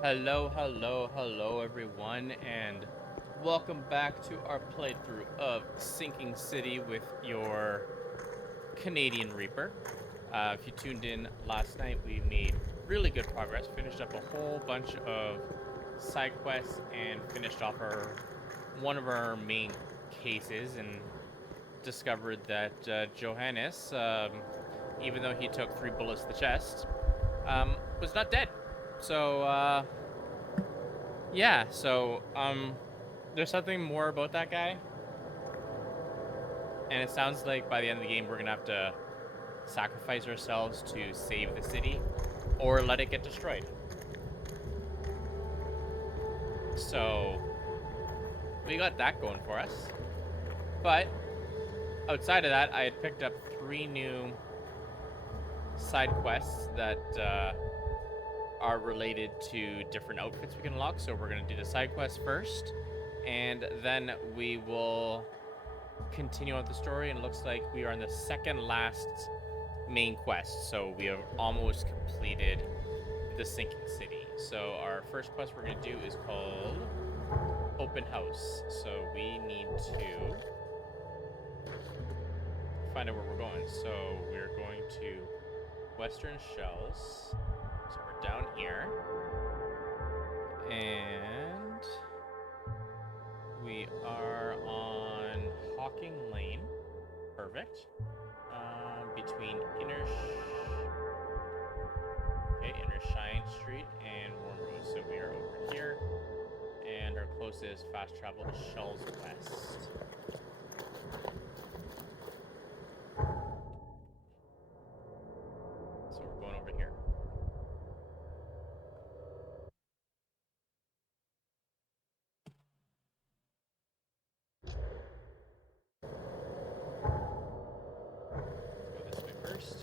Hello, hello, hello, everyone, and welcome back to our playthrough of Sinking City with your Canadian Reaper. If you tuned in last night, we made really good progress, finished up a whole bunch of side quests, and finished off one of our main cases, and discovered that Johannes, even though he took 3 bullets to the chest, was not dead. So, yeah, there's something more about that guy, and it sounds like by the end of the game we're gonna have to sacrifice ourselves to save the city, or let it get destroyed. So we got that going for us. But outside of that, I had picked up 3 new side quests that are related to different outfits we can unlock. So we're gonna do the side quest first, and then we will continue on with the story. And it looks like we are on the second last main quest, so we have almost completed the sinking city. So our first quest we're going to do is called Open House. So we need to find out where we're going. So we're going to Western Shells. So we're down here, and we are on Hawking Lane. Perfect. Between Inner Shine Street and Warren Road. So we are over here, and our closest fast travel is Shells West. So we're going over here. Let's go this way first.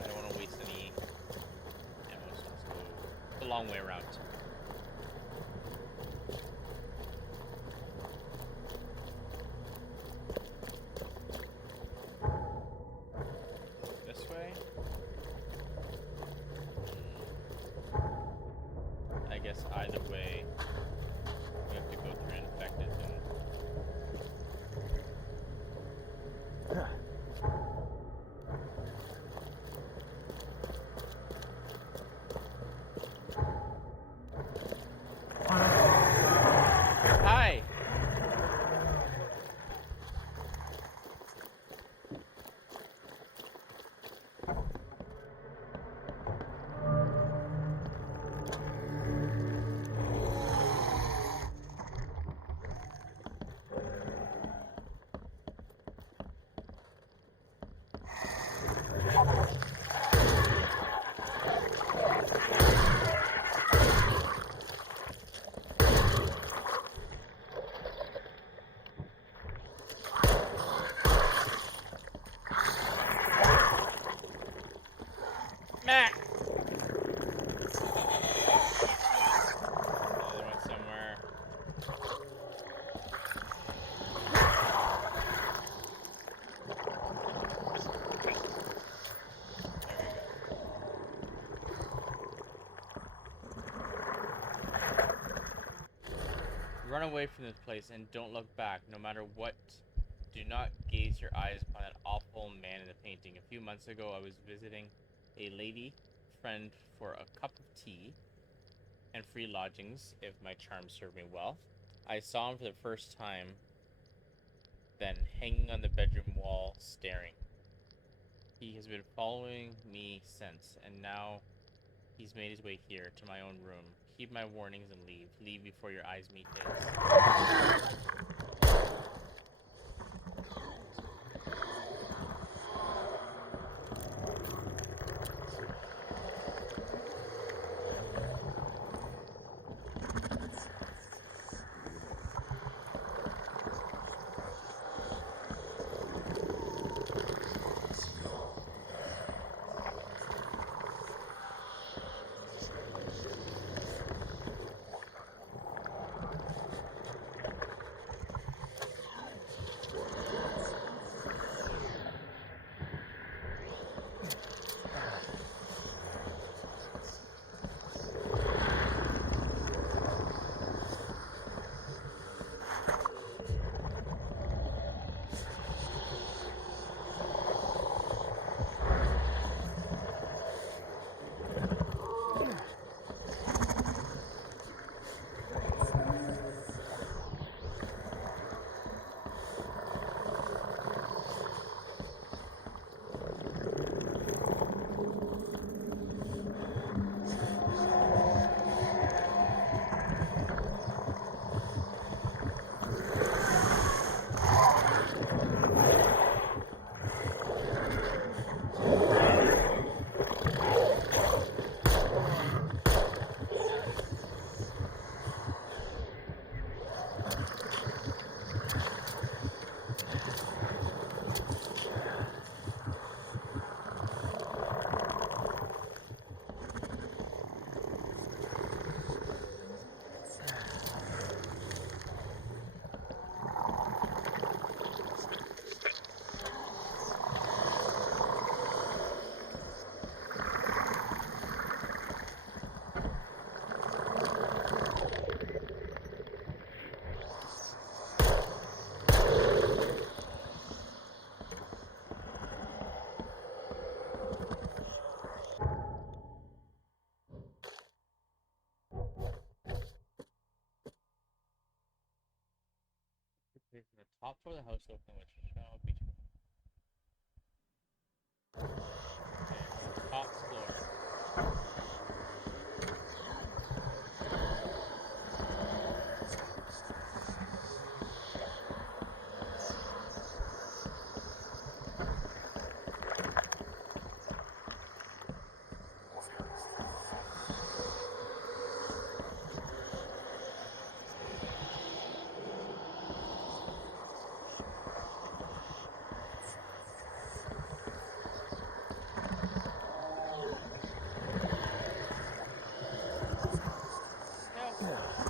I don't want to waste any ammo, so let's go the long way around. This way. I guess either way, we have to go through infected and. Hi! Matt! Another one somewhere. Run away from this place and don't look back, no matter what. Do not gaze your eyes upon that awful man in the painting. A few months ago, I was visiting a lady friend for a cup of tea and free lodgings, if my charms serve me well. I saw him for the first time, then hanging on the bedroom wall, staring. He has been following me since, and now he's made his way here to my own room. Heed my warnings and leave. Leave before your eyes meet his. Top floor of the house open, which shall be true. Okay, top floor. Help!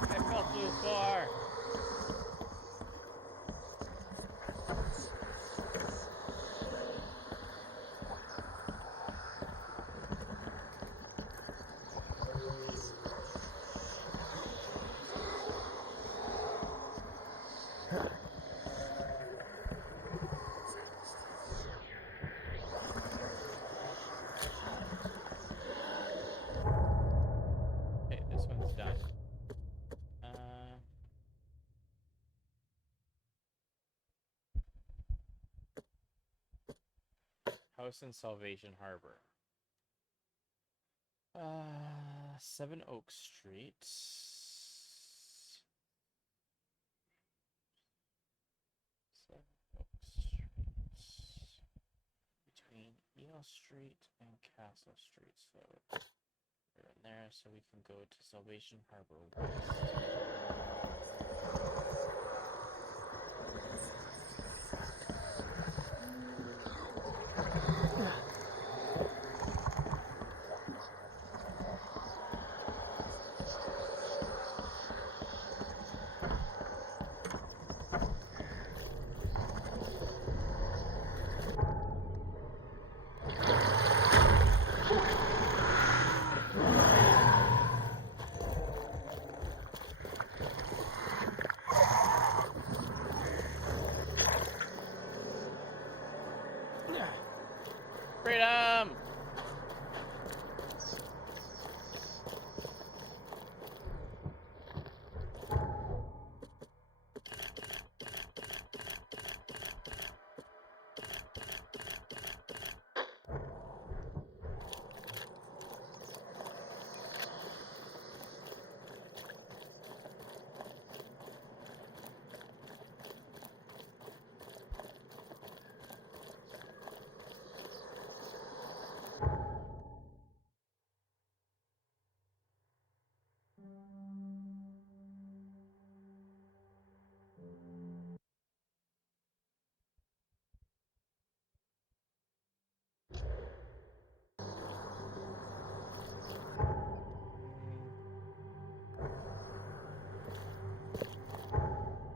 I fell through the floor! Okay, this one's done. House in Salvation Harbor. 7 Oak Street. 7 Oak Street. Between Eel Street and Castle Street. So we're in there, so we can go to Salvation Harbor West. Freedom!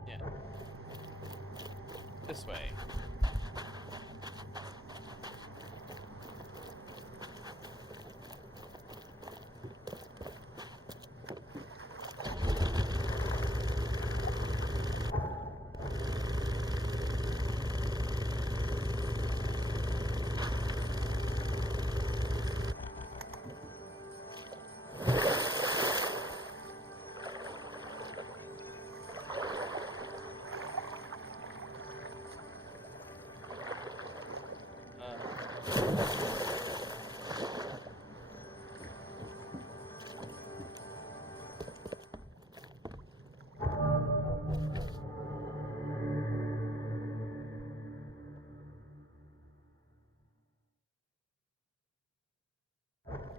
Yeah. This way.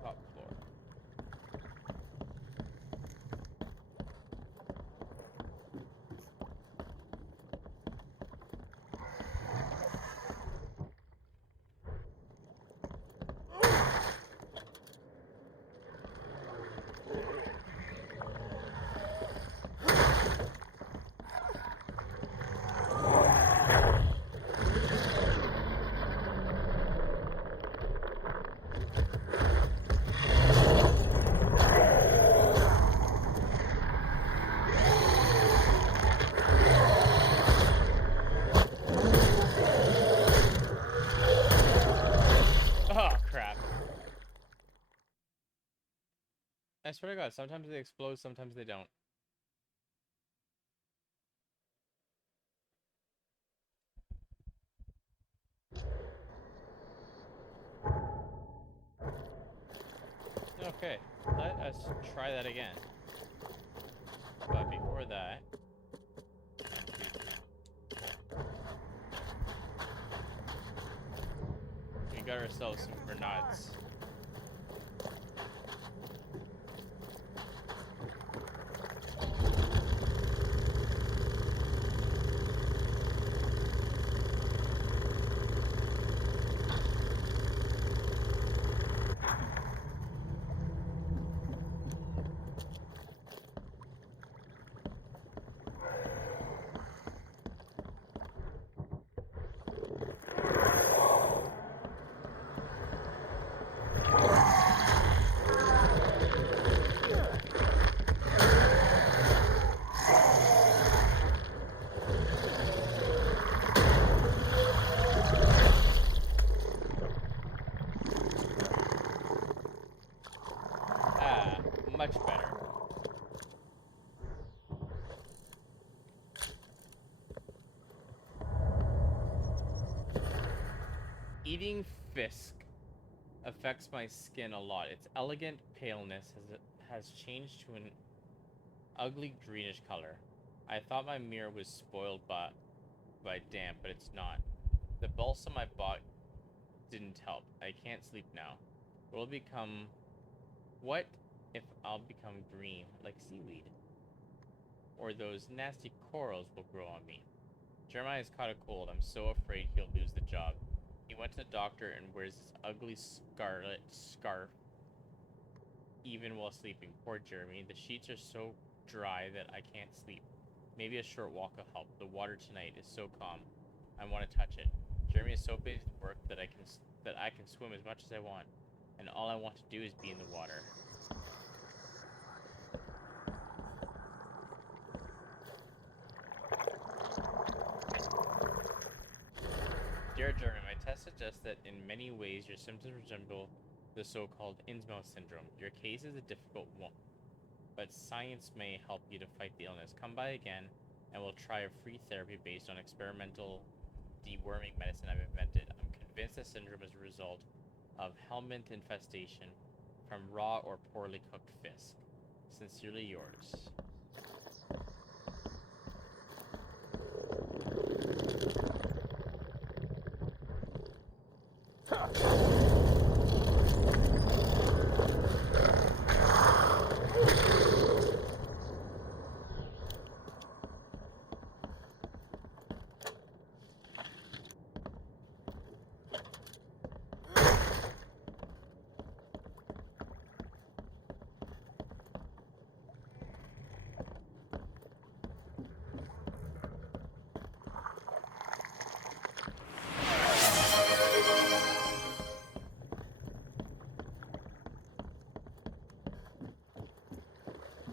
Top floor. Oh, crap. I swear to God, sometimes they explode, sometimes they don't. Okay, let us try that again. But before that, 1, 2, 3. We got ourselves some grenades. Ah, much better. Eating fisk affects my skin a lot. Its elegant paleness has changed to an ugly greenish color. I thought my mirror was spoiled by damp, but it's not. The balsam I bought didn't help. I can't sleep now. Will become... What if I'll become green, like seaweed? Or those nasty corals will grow on me. Jeremiah's caught a cold. I'm so afraid he'll lose the job. He went to the doctor and wears this ugly scarlet scarf even while sleeping. Poor Jeremy. The sheets are so dry that I can't sleep. Maybe a short walk will help. The water tonight is so calm. I want to touch it. Jeremy is so busy with work that I can swim as much as I want, and all I want to do is be in the water. Dear Jeremy, my test suggests that in many ways your symptoms resemble the so-called Innsmouth syndrome. Your case is a difficult one, but science may help you to fight the illness. Come by again, and we'll try a free therapy based on experimental deworming medicine I've invented. I'm convinced the syndrome is a result of helminth infestation from raw or poorly cooked fisk. Sincerely yours.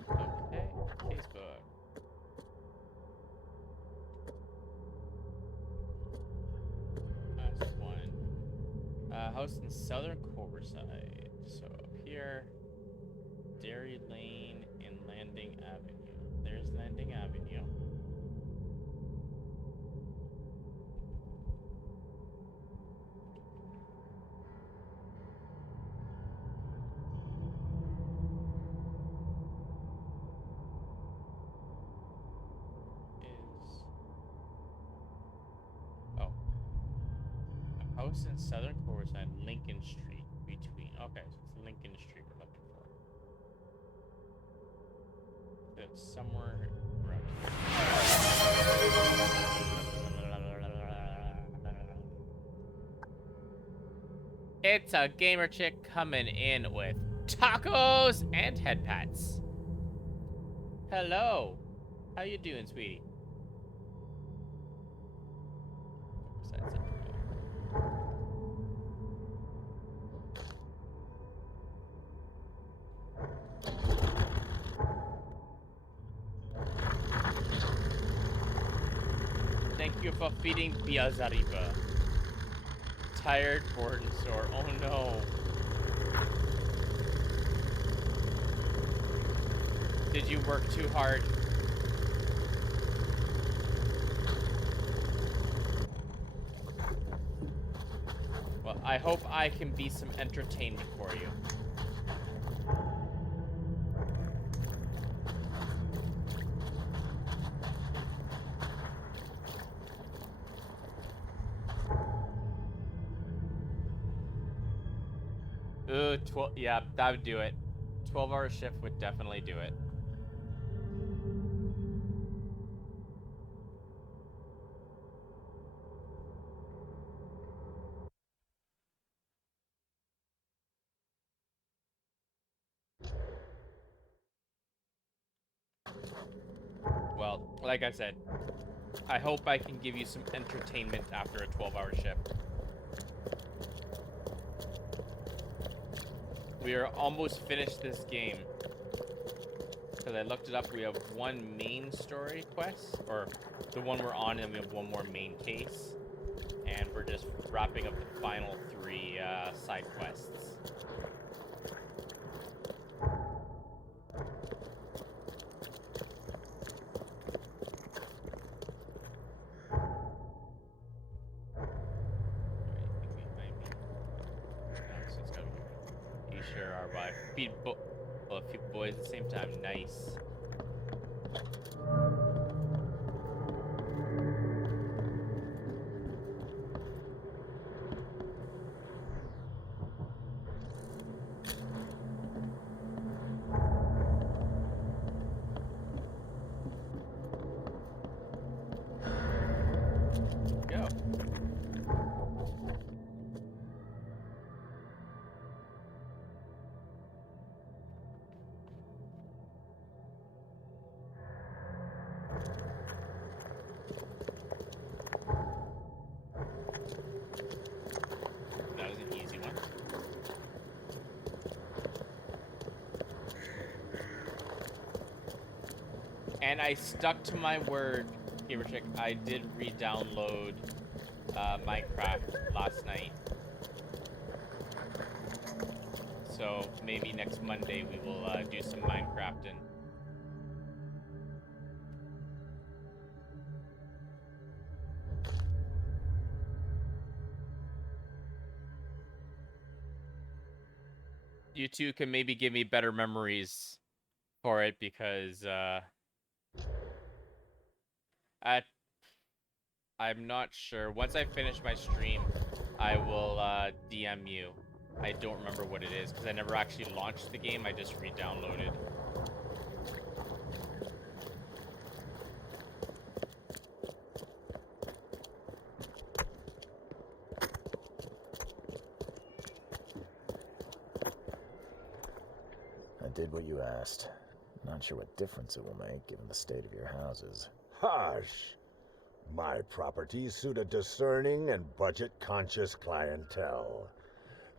Okay, casebook. Last one. House in Southern Coverside. So up here, Dairy Lane and Landing Avenue. There's Landing Avenue. Oh. A house in Southern Coverside, Lincoln Street. Between. Okay, so it's Lincoln Street we're looking for. It's somewhere around here. It's a gamer chick coming in with tacos and head pats. Hello. How you doing, sweetie? Thank you for feeding Biazariba. Tired, bored, and sore. Oh no. Did you work too hard? Well, I hope I can be some entertainment for you. 12. Yeah, that would do it. 12-hour shift would definitely do it. Well, like I said, I hope I can give you some entertainment after a 12-hour shift. We are almost finished this game. Because I looked it up, we have one main story quest, or the one we're on, and we have one more main case. And we're just wrapping up the final 3 side quests. You sure are, by feed a few boys at the same time. Nice. Go. That was an easy one. And I stuck to my word, Gamerchick. I did re-download Minecraft last night. So maybe next Monday we will do some Minecrafting. You two can maybe give me better memories for it, because I'm not sure. Once I finish my stream, I will DM you. I don't remember what it is, because I never actually launched the game. I just re-downloaded. I did what you asked. Not sure what difference it will make, given the state of your houses. Hush! My properties suit a discerning and budget-conscious clientele.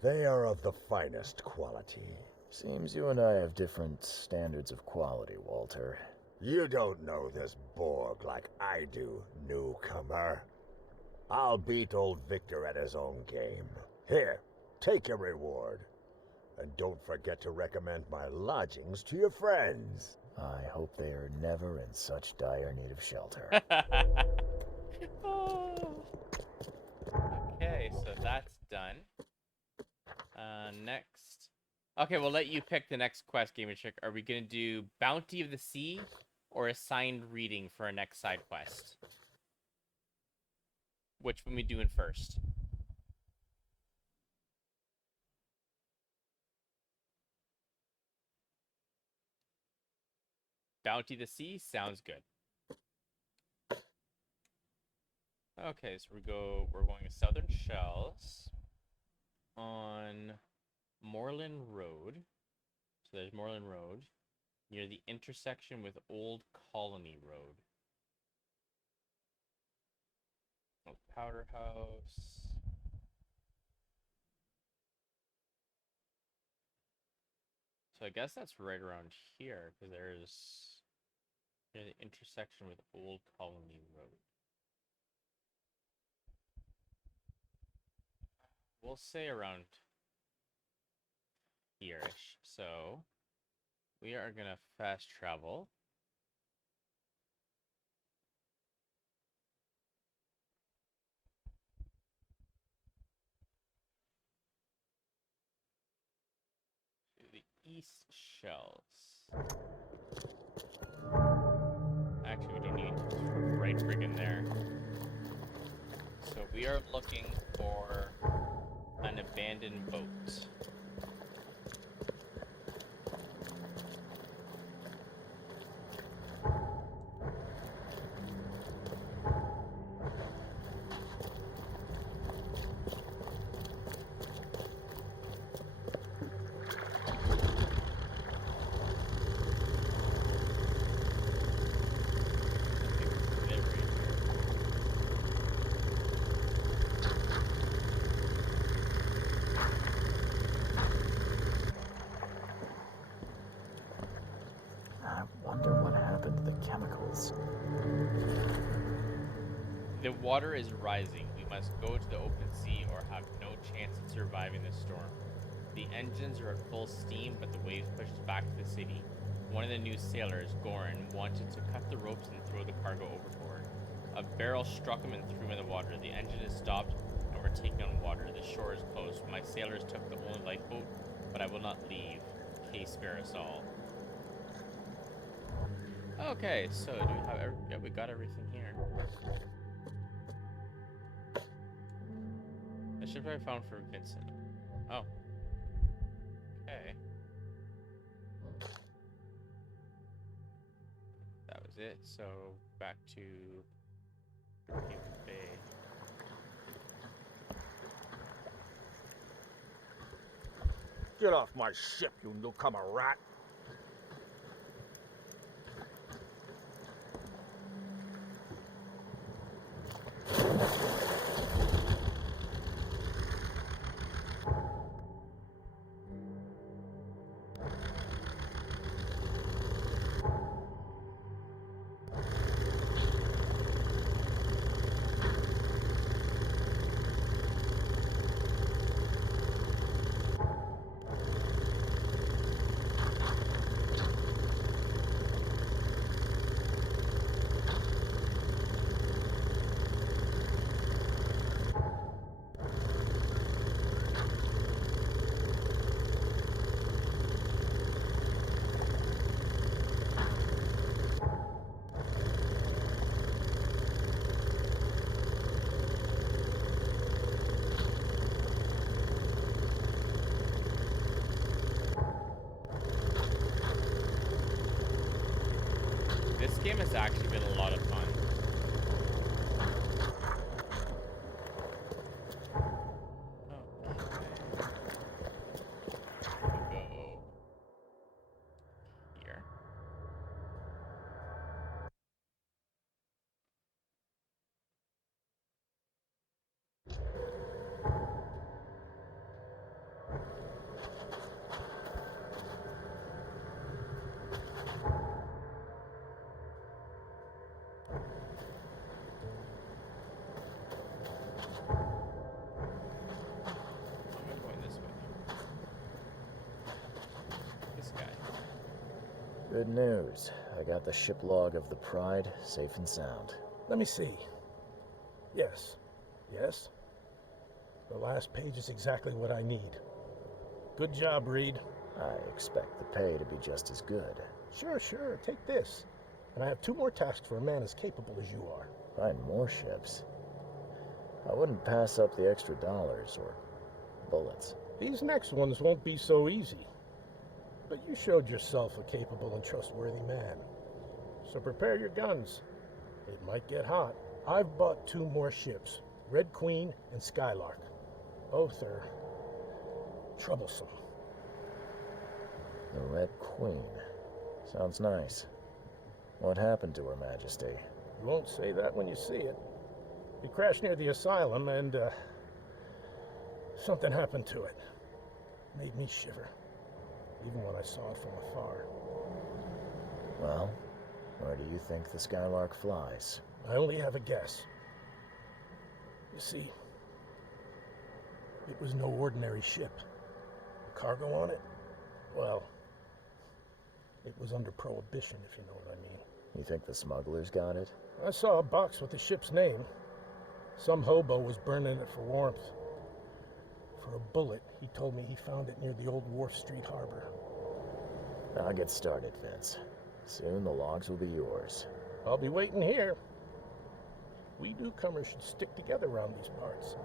They are of the finest quality. Seems you and I have different standards of quality, Walter. You don't know this Borg like I do, newcomer. I'll beat old Victor at his own game. Here, take your reward. And don't forget to recommend my lodgings to your friends. I hope they are never in such dire need of shelter. Oh. Okay, so that's done. Next. Okay, we'll let you pick the next quest, Gamer Chick. Are we going to do Bounty of the Sea or Assigned Reading for our next side quest? Which one are we doing first? Bounty of the Sea sounds good. Okay, so we're going to Southern Shells on Moreland Road. So there's Moreland Road near the intersection with Old Colony Road. Powder House. So I guess that's right around here, because there's near the intersection with Old Colony Road. We'll say around here-ish. So we are gonna fast travel. To the East Shells. Actually, we don't need to. We're right friggin' there. So we are looking for an abandoned boat. The water is rising. We must go to the open sea or have no chance of surviving the storm. The engines are at full steam, but the waves push us back to the city. One of the new sailors, Goran, wanted to cut the ropes and throw the cargo overboard. A barrel struck him and threw him in the water. The engine is stopped, and we're taking on water. The shore is closed. My sailors took the only lifeboat, but I will not leave. Case spare us all. Okay, so do we have yeah, we got everything here. I should probably found for Vincent. Oh. Okay. That was it. So back to Haven Bay. Get off my ship, you newcomer rat! This game has actually been a lot of fun. Okay. We'll go here. I'm going this way. This guy. Good news. I got the ship log of the Pride, safe and sound. Let me see. Yes. Yes. The last page is exactly what I need. Good job, Reed. I expect the pay to be just as good. Sure. Take this. And I have 2 more tasks for a man as capable as you are. Find more ships. I wouldn't pass up the extra dollars or bullets. These next ones won't be so easy. But you showed yourself a capable and trustworthy man. So prepare your guns. It might get hot. I've bought 2 more ships, Red Queen and Skylark. Both are troublesome. The Red Queen. Sounds nice. What happened to Her Majesty? You won't say that when you see it. We crashed near the asylum and, something happened to it. Made me shiver, even when I saw it from afar. Well, where do you think the Skylark flies? I only have a guess. You see, it was no ordinary ship. The cargo on it, well, it was under prohibition, if you know what I mean. You think the smugglers got it? I saw a box with the ship's name. Some hobo was burning it for warmth. For a bullet, he told me he found it near the old Wharf Street harbor. I'll get started, Vince. Soon the logs will be yours. I'll be waiting here. We newcomers should stick together around these parts.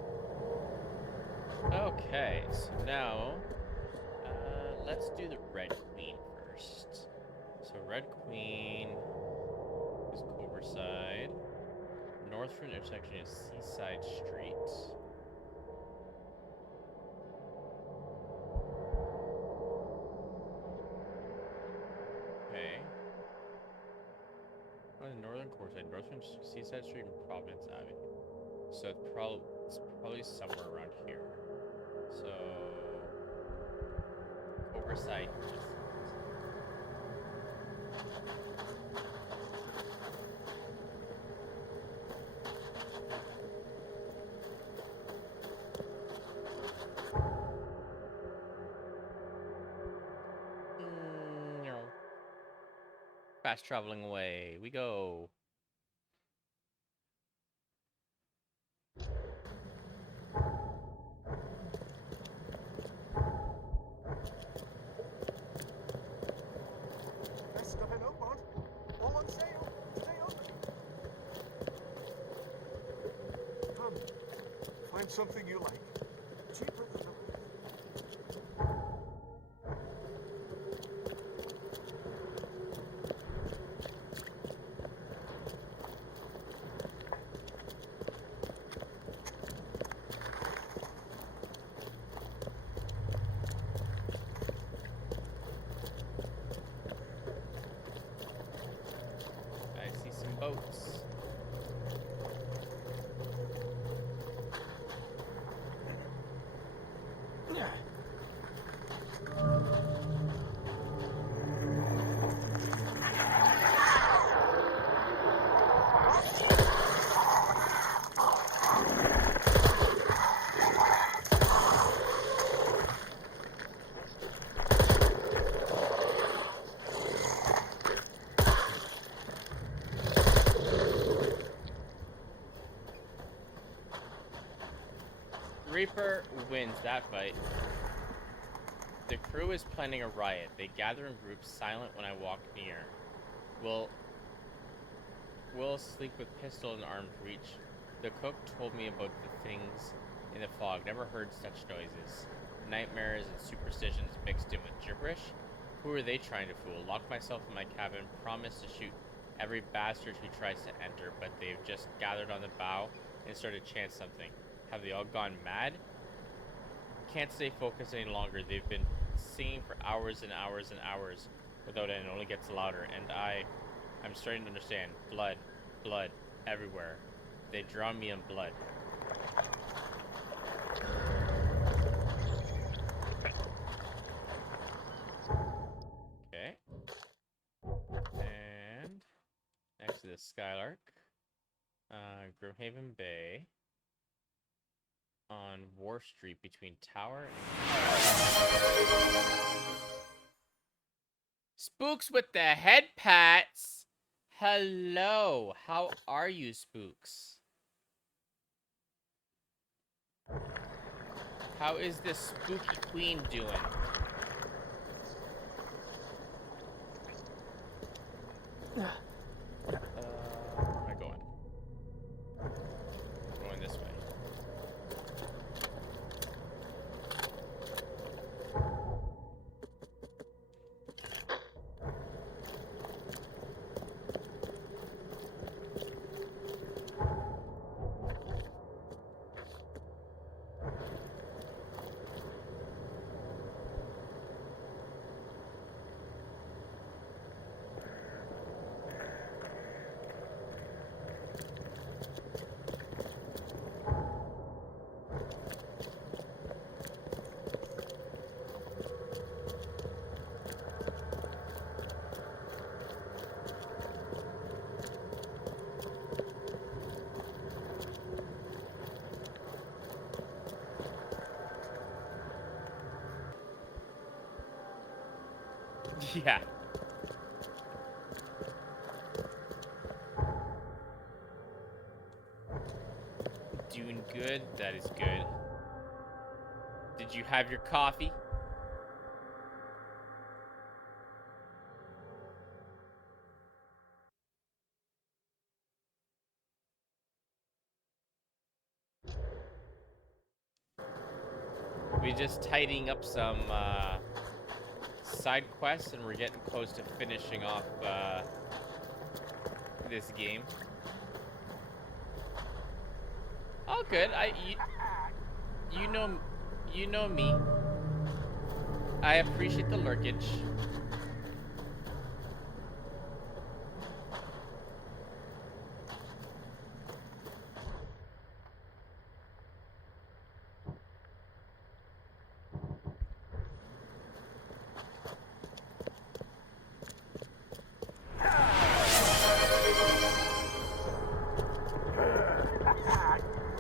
Okay, so now let's do the Red Queen first. So Red Queen is Coverside. Northfront intersection is Seaside Street. Okay. On the northern Coverside, Northfront Seaside Street and Providence Avenue. So it's probably somewhere around here. So Oversight. Fast traveling away. We go. Best stuff in Oakmont. All on sale. Today only. Come. Find something you like. Cheaper than the... I see some boats. Reaper wins that fight. The crew is planning a riot. They gather in groups, silent when I walk near. Will sleep with pistol in arm's reach. The cook told me about the things in the fog. Never heard such noises. Nightmares and superstitions mixed in with gibberish. Who are they trying to fool? Lock myself in my cabin, promise to shoot every bastard who tries to enter, but they've just gathered on the bow and started to chant something. Have they all gone mad? Can't stay focused any longer. They've been singing for hours and hours and hours without end. It only gets louder, and I'm starting to understand. Blood, blood, everywhere. They drown me in blood. Okay. And next to the Skylark, Grimhaven Bay, on Wharf Street between Tower and... Spooks with the head pats. Hello, how are you, Spooks? How is this spooky queen doing? Where am I going? I'm going this way. Yeah. Doing good. That is good. Did you have your coffee? We're just tidying up some side quests, and we're getting close to finishing off this game. Oh, good. You know me. I appreciate the lurkage.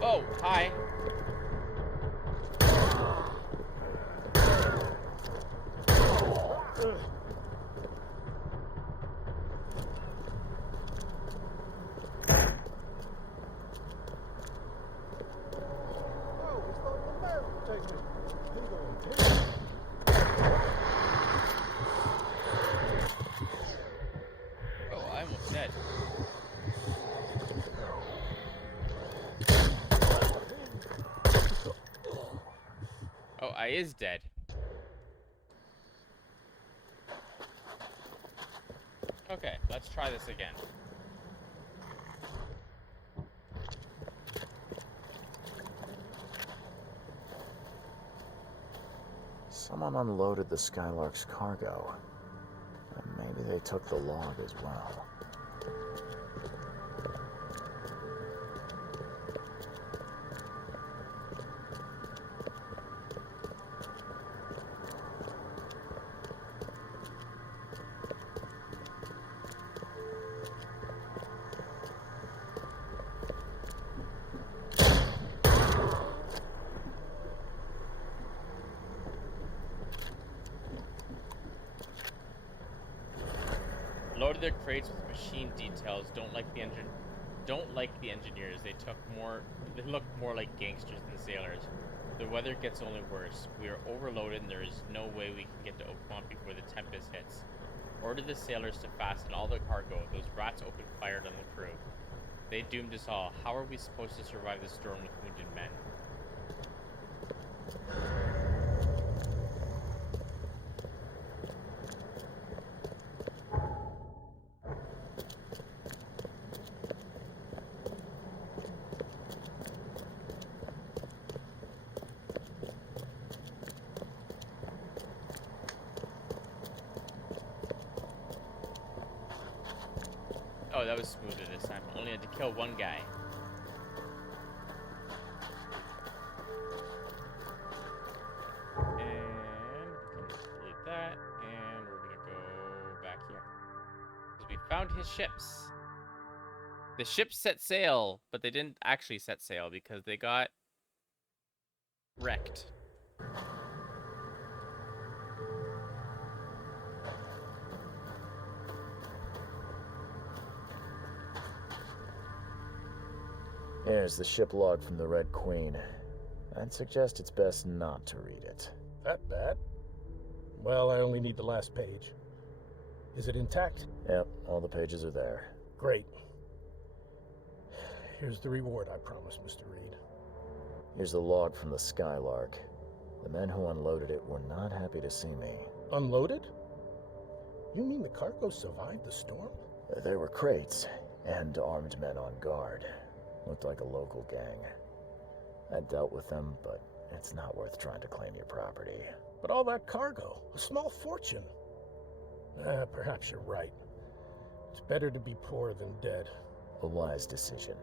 Oh, hi. I is dead. Okay, let's try this again. Someone unloaded the Skylark's cargo. And maybe they took the log as well. Loaded their crates with machine details. Don't like the engineers. They look more like gangsters than sailors. The weather gets only worse. We are overloaded and there is no way we can get to Oakmont before the tempest hits. Order the sailors to fasten all their cargo. Those rats opened fire on the crew. They doomed us all. How are we supposed to survive the storm with wounded men? Oh, that was smoother this time. Only had to kill one guy. And we can delete that, and we're gonna go back here. Because we found his ships. The ships set sail, but they didn't actually set sail because they got wrecked. Here's the ship log from the Red Queen. I'd suggest it's best not to read it. That bad? Well, I only need the last page. Is it intact? Yep, all the pages are there. Great. Here's the reward I promised, Mr. Reed. Here's the log from the Skylark. The men who unloaded it were not happy to see me. Unloaded? You mean the cargo survived the storm? There were crates and armed men on guard. Looked like a local gang. I dealt with them, but it's not worth trying to claim your property. But all that cargo, a small fortune. Perhaps you're right. It's better to be poor than dead. A wise decision.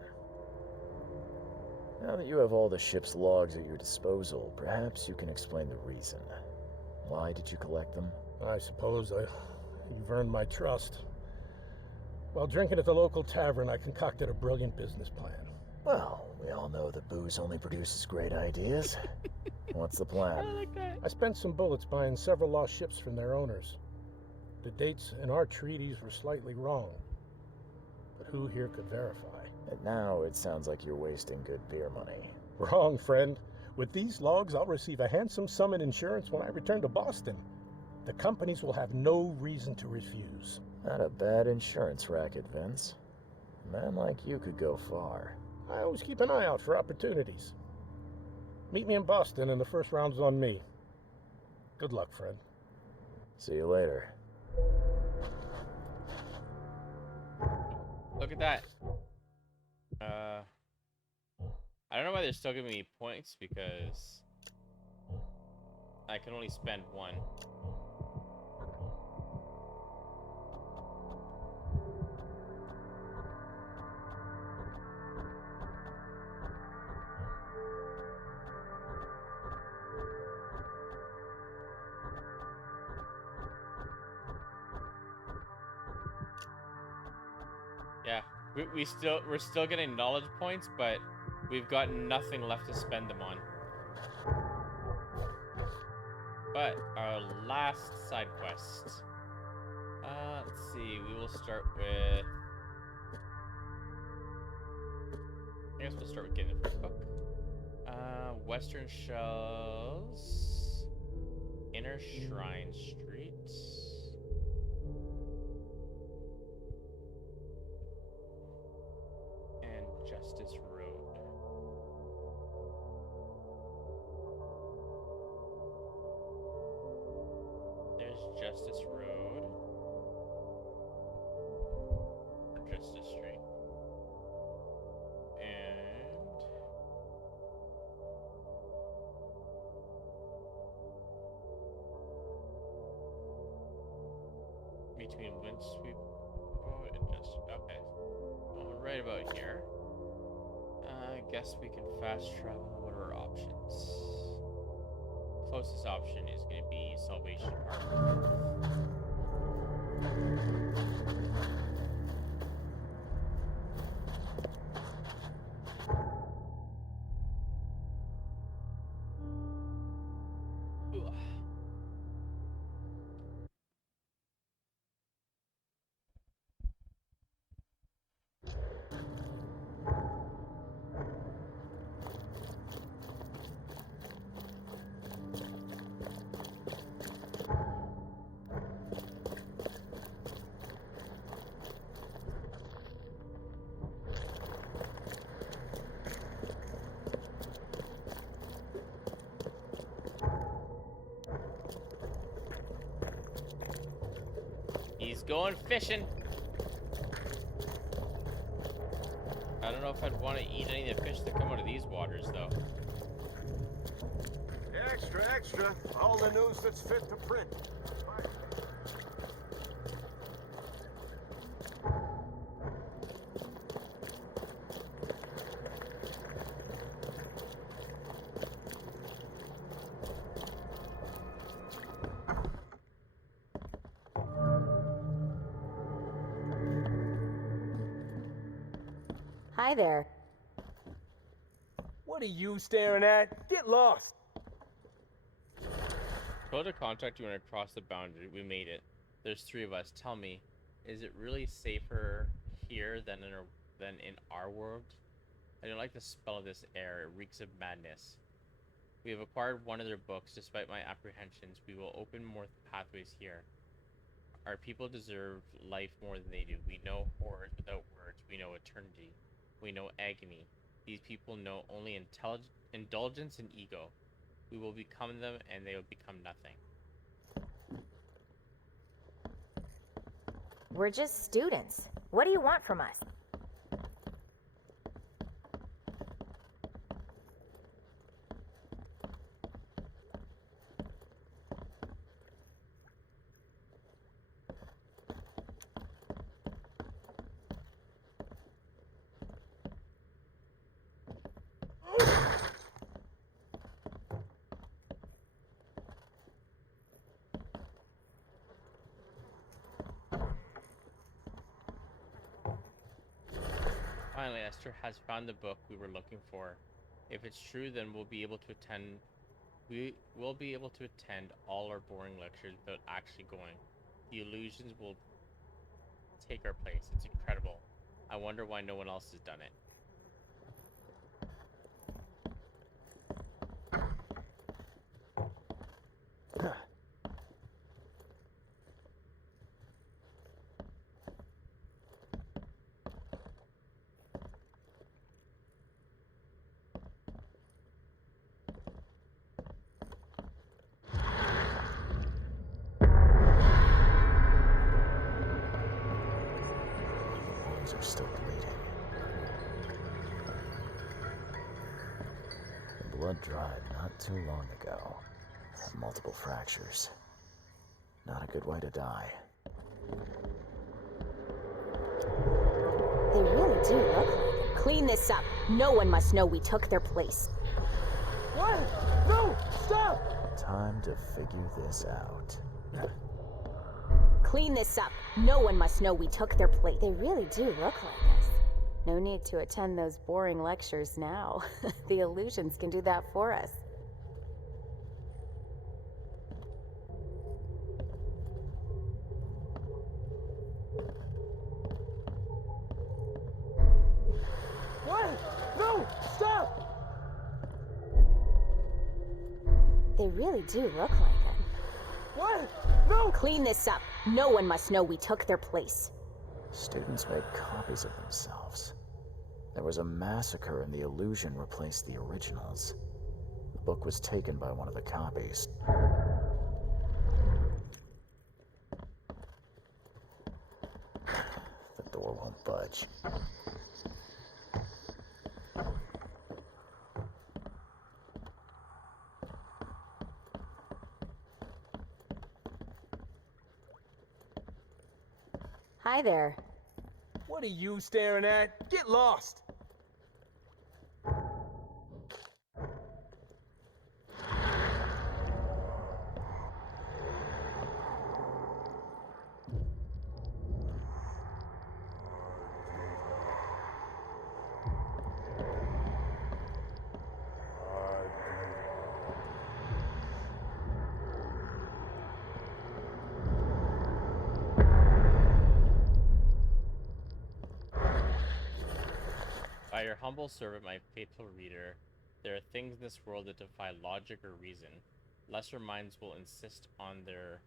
Now that you have all the ship's logs at your disposal, perhaps you can explain the reason. Why did you collect them? I suppose you've earned my trust. While drinking at the local tavern, I concocted a brilliant business plan. Well, we all know that booze only produces great ideas. What's the plan? I like that. I spent some bullets buying several lost ships from their owners. The dates in our treaties were slightly wrong, but who here could verify? And now it sounds like you're wasting good beer money. Wrong, friend. With these logs, I'll receive a handsome sum in insurance when I return to Boston. The companies will have no reason to refuse. Not a bad insurance racket, Vince. A man like you could go far. I always keep an eye out for opportunities. Meet me in Boston and the first round's on me. Good luck, friend. See you later. Look at that. I don't know why they're still giving me points because I can only spend one. Yeah, we're still getting knowledge points, but we've got nothing left to spend them on. But our last side quest. Let's see. We will start with. I guess we'll start with getting the first book. Western Shells, Inner Shrine Street. Justice Road. Justice Road. Or Justice Street. And between Windsweep Road and Justice. Okay. Well, we're right about here. I guess we can fast travel. What are our options? Closest option is going to be Salvation Armor. Ugh. He's going fishing. I don't know if I'd want to eat any of the fish that come out of these waters, though. Extra, extra. All the news that's fit to print. Hi there. What are you staring at? Get lost! Told to contact you when I crossed the boundary. We made it. There's 3 of us. Tell me, is it really safer here than in our world? I don't like the smell of this air. It reeks of madness. We have acquired one of their books. Despite my apprehensions, we will open more pathways here. Our people deserve life more than they do. We know horrors without words. We know eternity. We know agony. These people know only indulgence and ego. We will become them, and they will become nothing. We're just students. What do you want from us? Finally, Esther has found the book we were looking for. If it's true, then we'll be able to attend. We will be able to attend all our boring lectures without actually going. The illusions will take our place. It's incredible. I wonder why no one else has done it. Are still bleeding. The blood dried not too long ago. Multiple fractures. Not a good way to die. They really do look like it. Clean this up. No one must know we took their place. What? No! Stop! Time to figure this out. Clean this up. No one must know we took their place. They really do look like us. No need to attend those boring lectures now. The illusions can do that for us. What? No! Stop! They really do look like it. What? No! Clean this up. No one must know we took their place. Students made copies of themselves. There was a massacre and the illusion replaced the originals. The book was taken by one of the copies. budge. Hi there. What are you staring at? Get lost! By your humble servant, my faithful reader, there are things in this world that defy logic or reason. Lesser minds will insist on their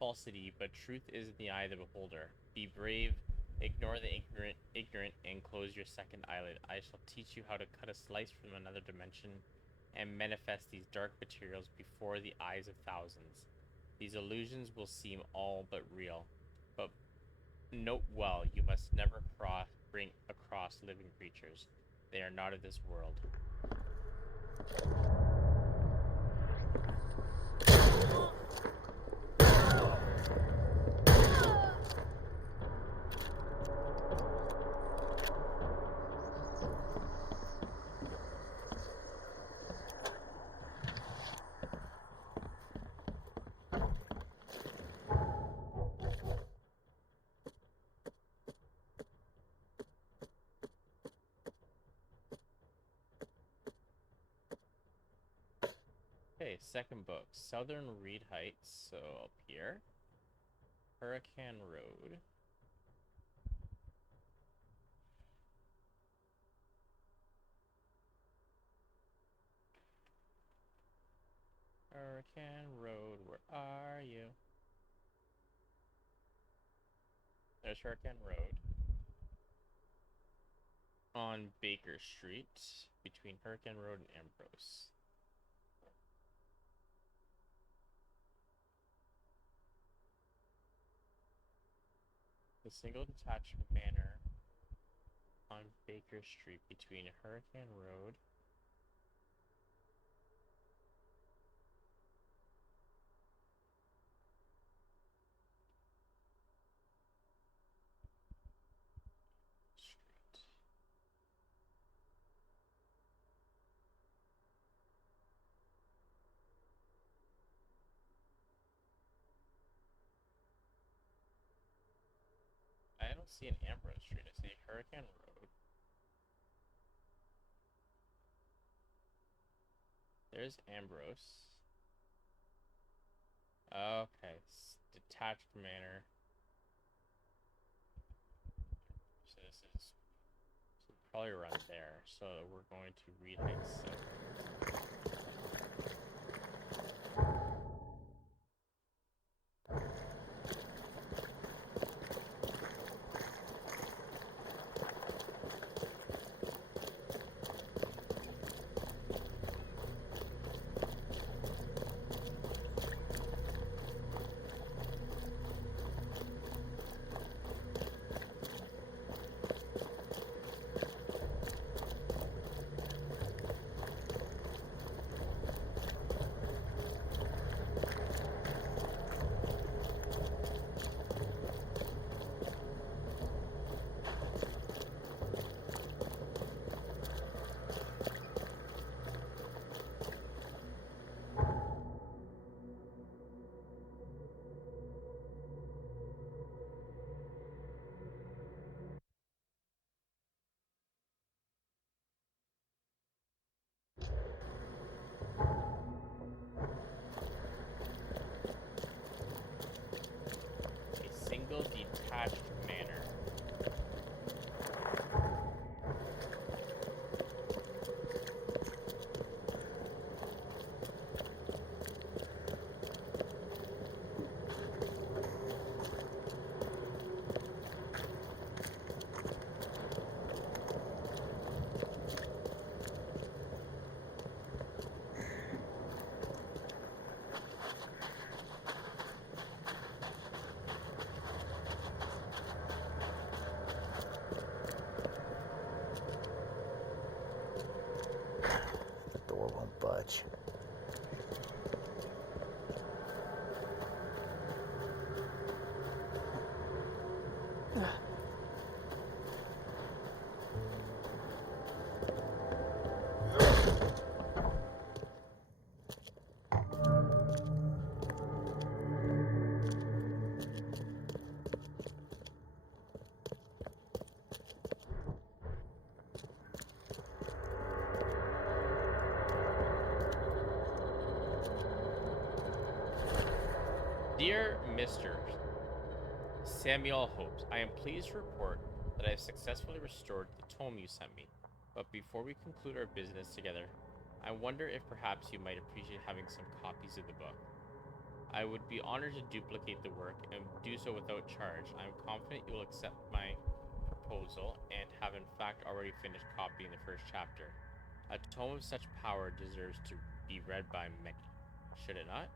falsity, but truth is in the eye of the beholder. Be brave, ignore the ignorant, and close your second eyelid. I shall teach you how to cut a slice from another dimension and manifest these dark materials before the eyes of thousands. These illusions will seem all but real, but note well, you must never bring across living creatures. They are not of this world. Okay, second book, Southern Reed Heights, so up here. Hurricane Road. Hurricane Road, where are you? There's Hurricane Road. On Baker Street, between Hurricane Road and Ambrose. The single detached manor on Baker Street between Hurricane Road Street. I don't see an Ambrose Street. I see Hurricane Road. There's Ambrose. Okay, detached manor. So this is probably around there. So we're going to Reed Heights South. Dear Mr. Samuel Hopes, I am pleased to report that I have successfully restored the tome you sent me. But before we conclude our business together, I wonder if perhaps you might appreciate having some copies of the book. I would be honored to duplicate the work and do so without charge. I am confident you will accept my proposal and have in fact already finished copying the first chapter. A tome of such power deserves to be read by many, should it not?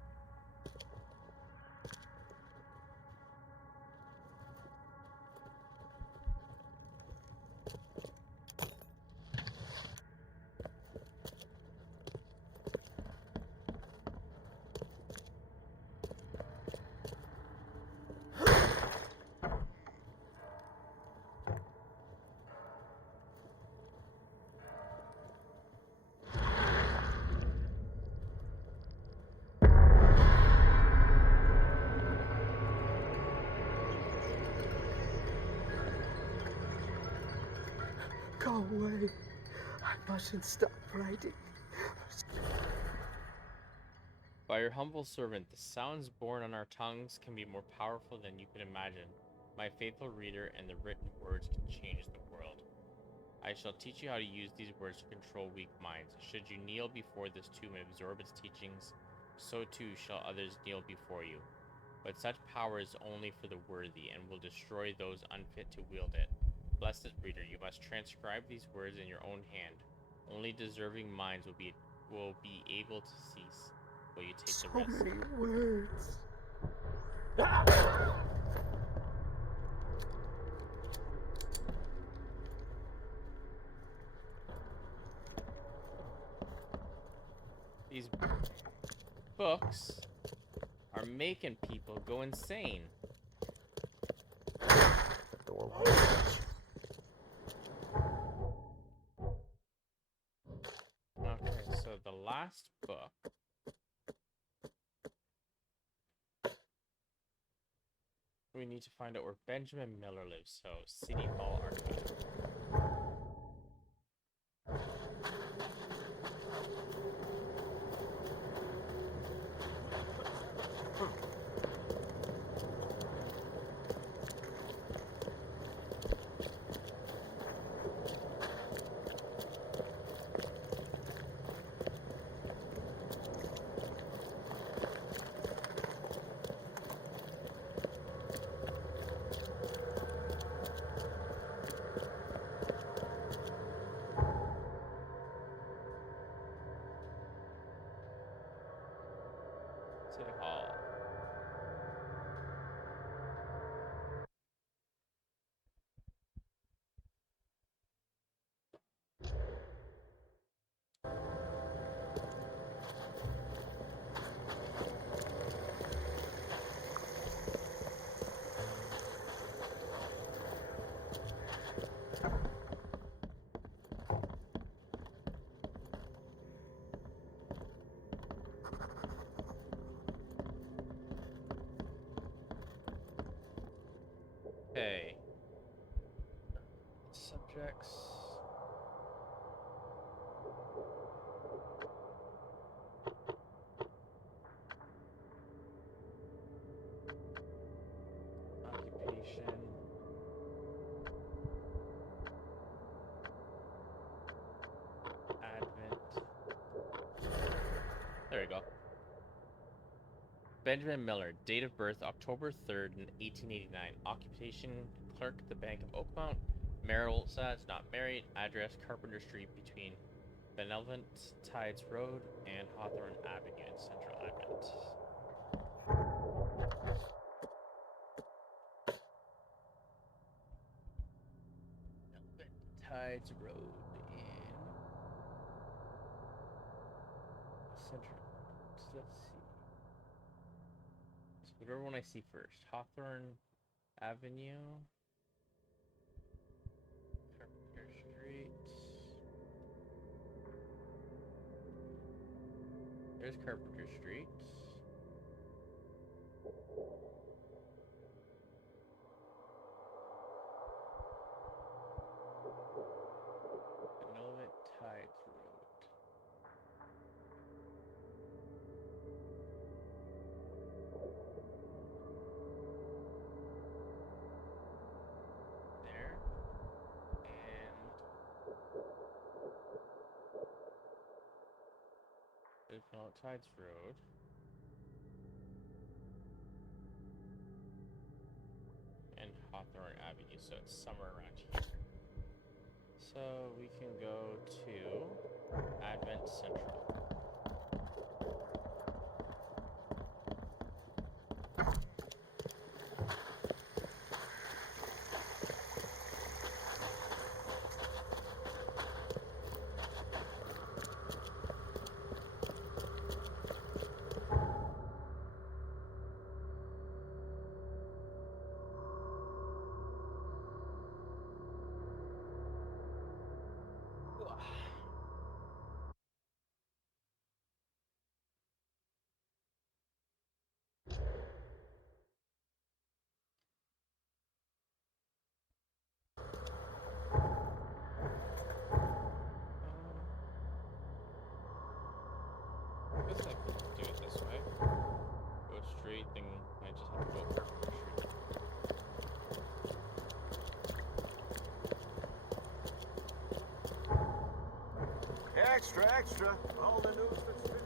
Go away. I mustn't stop writing. By your humble servant, the sounds born on our tongues can be more powerful than you can imagine. My faithful reader, and the written words can change the world. I shall teach you how to use these words to control weak minds. Should you kneel before this tomb and absorb its teachings, so too shall others kneel before you. But such power is only for the worthy, and will destroy those unfit to wield it. Blessed reader, you must transcribe these words in your own hand. Only deserving minds will be able to cease. Will you take So the risk? many words. These books are making people go insane. Door won't budge. Okay, so the last book. We need to find out where Benjamin Miller lives. So, City Hall Archive. City Hall. Okay. Subjects. Occupation. Advent. There we go. Benjamin Miller, date of birth October 3rd, 1889. Occupation, clerk at the Bank of Oakmount. Marital status, not married. Address, Carpenter Street between Benevolent Tides Road and Hawthorne Avenue in Central Advent. Benevolent Tides Road in Central. So let's see. So whatever one I see first. Hawthorne Avenue. Carpenter Street. There's Carpenter Street. Benevolent Tides Road. No, Tides Road. And Hawthorne Avenue, so it's somewhere around here. So we can go to Advent Central. I guess I could do it this way. Go straight, then I just have to go over the street. Extra, extra. All the news that's fit.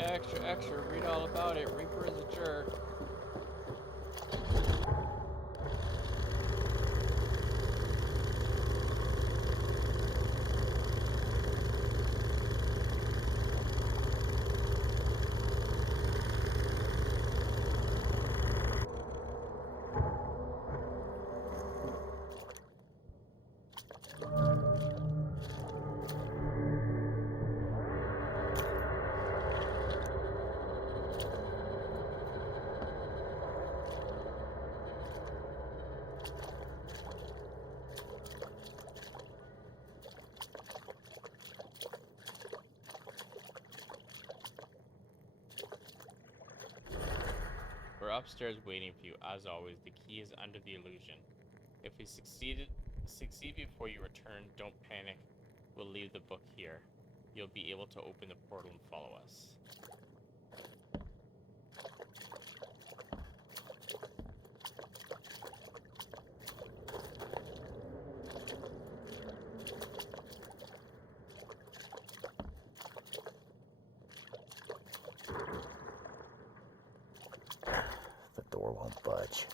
Extra, extra, read all about it. Reaper is a jerk. We're upstairs waiting for you. As always, the key is under the illusion. If we succeed before you return, don't panic. We'll leave the book here. You'll be able to open the portal and follow us. The door won't budge.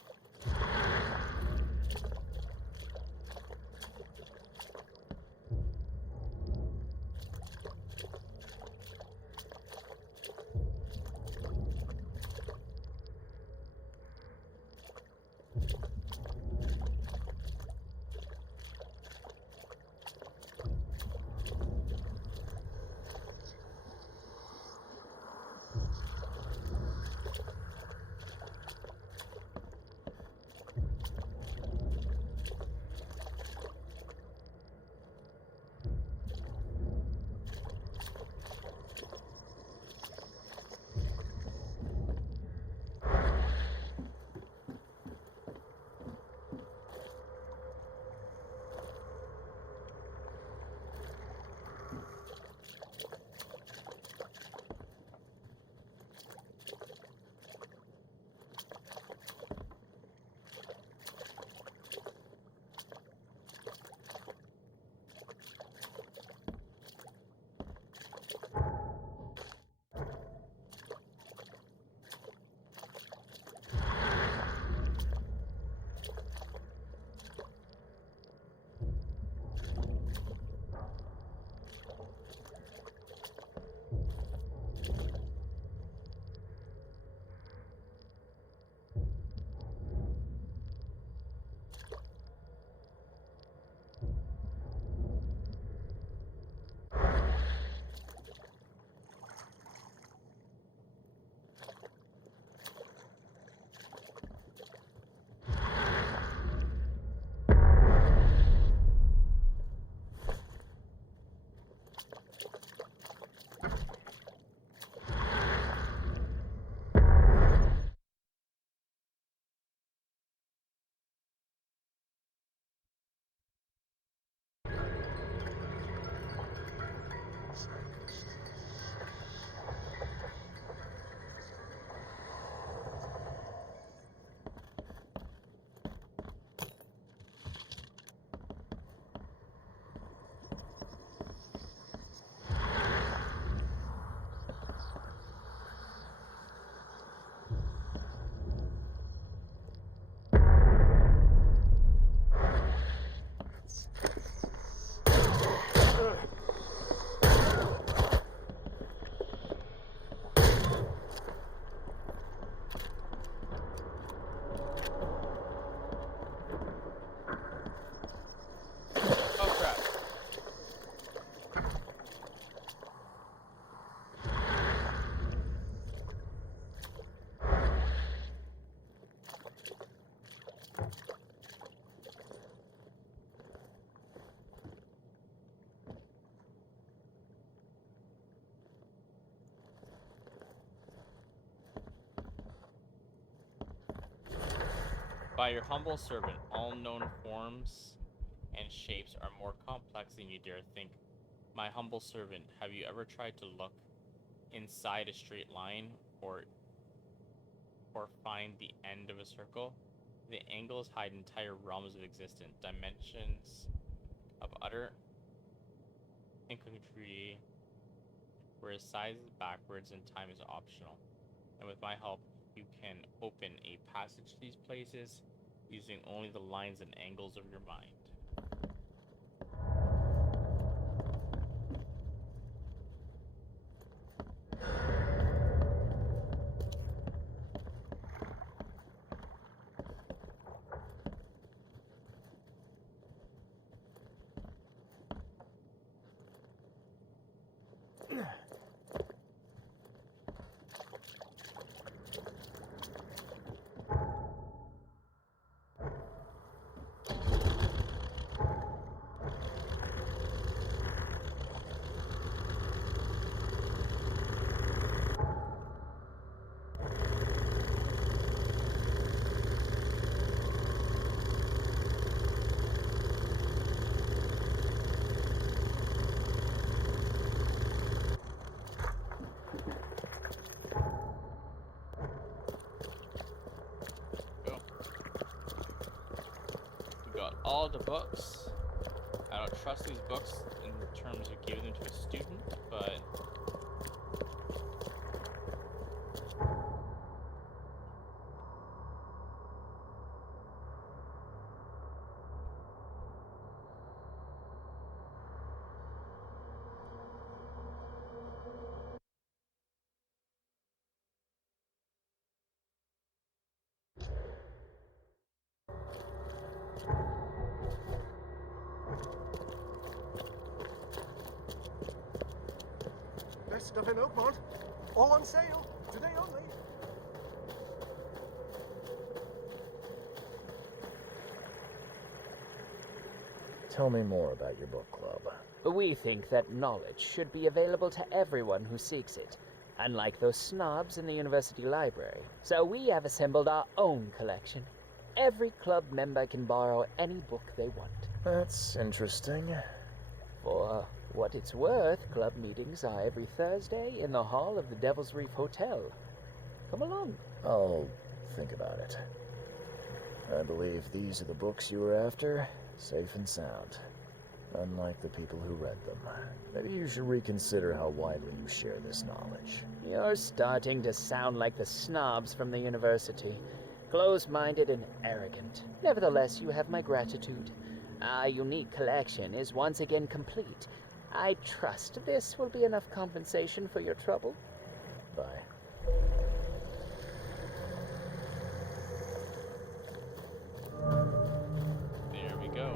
By your humble servant, all known forms and shapes are more complex than you dare think. My humble servant, have you ever tried to look inside a straight line or find the end of a circle? The angles hide entire realms of existence, dimensions of utter incongruity, whereas size is backwards and time is optional. And with my help, you can open a passage to these places using only the lines and angles of your mind. Go. We got all the books. I don't trust these books in terms of giving them to a student, but Best of an Oakmont. All on sale. Today only. Tell me more about your book club. We think that knowledge should be available to everyone who seeks it, unlike those snobs in the university library. So we have assembled our own collection. Every club member can borrow any book they want. That's interesting. For what it's worth, club meetings are every Thursday in the hall of the Devil's Reef Hotel. Come along. I'll think about it. I believe these are the books you were after, safe and sound. Unlike the people who read them. Maybe you should reconsider how widely you share this knowledge. You're starting to sound like the snobs from the university. Close-minded and arrogant. Nevertheless, you have my gratitude. Our unique collection is once again complete. I trust this will be enough compensation for your trouble. Bye. there we go.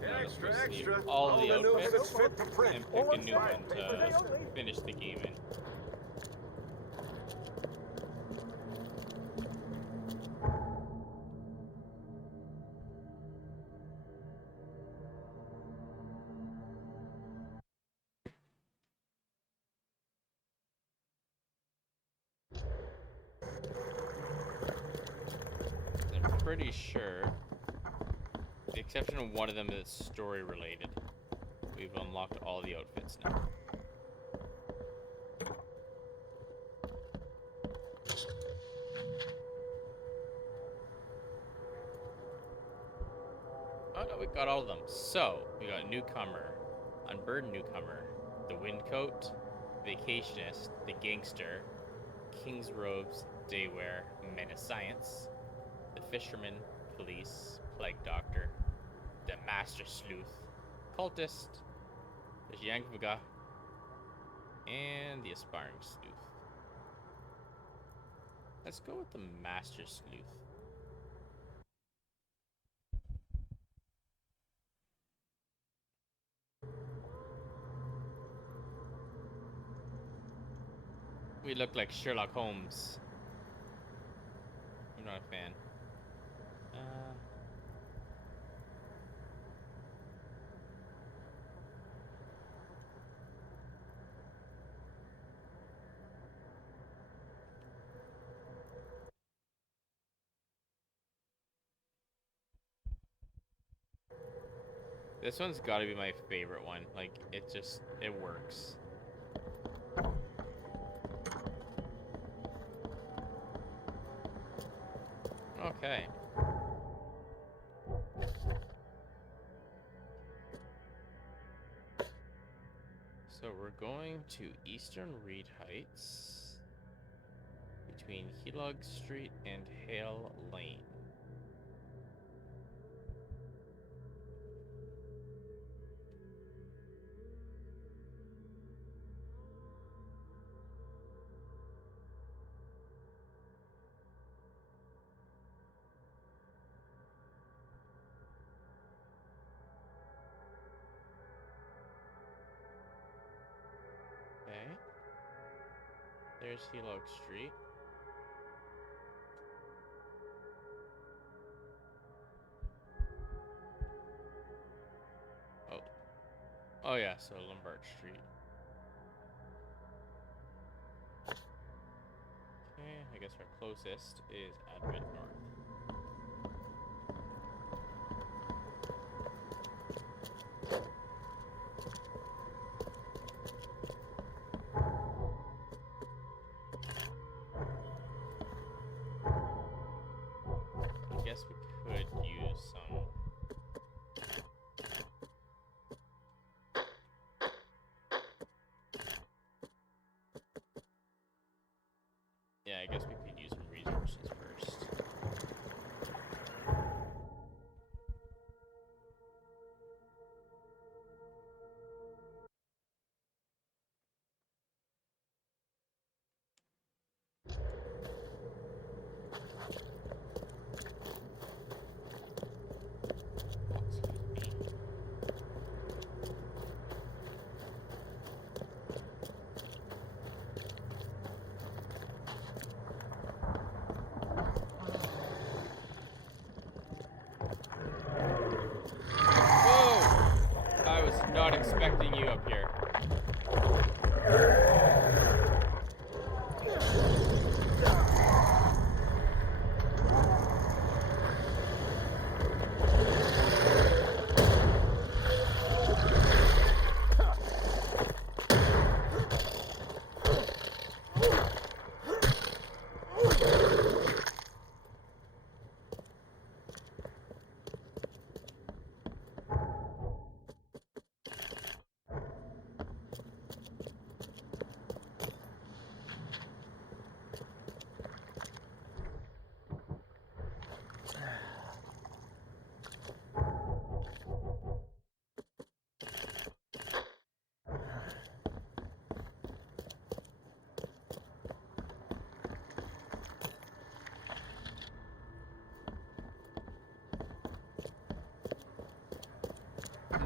Now let's go see Extra. all the new outfits outfits fit to print. and pick All a on new sale. one Today to only. finish the game in. I'm pretty sure, with the exception of one of them that's story related, we've unlocked all the outfits now. Oh no, we got all of them. So, we got Newcomer, Unburdened Newcomer, the Windcoat, Vacationist, the Gangster, King's Robes, Daywear, Men of Science, the Fisherman, Police, Plague Doctor, the Master Sleuth, Cultist, the Jiangviga, and the Aspiring Sleuth. Let's go with the Master Sleuth. We look like Sherlock Holmes. I'm not a fan. This one's got to be my favorite one. Like, it works. Okay. So we're going to Eastern Reed Heights between Helog Street and Hale Lane. Okay. There's Helog Street. Oh. Oh yeah, so Lombard Street. Okay, I guess our closest is Advent North. I guess we could use some. Yeah, I guess we could use some resources first. Excuse me. Whoa! I was not expecting you up here.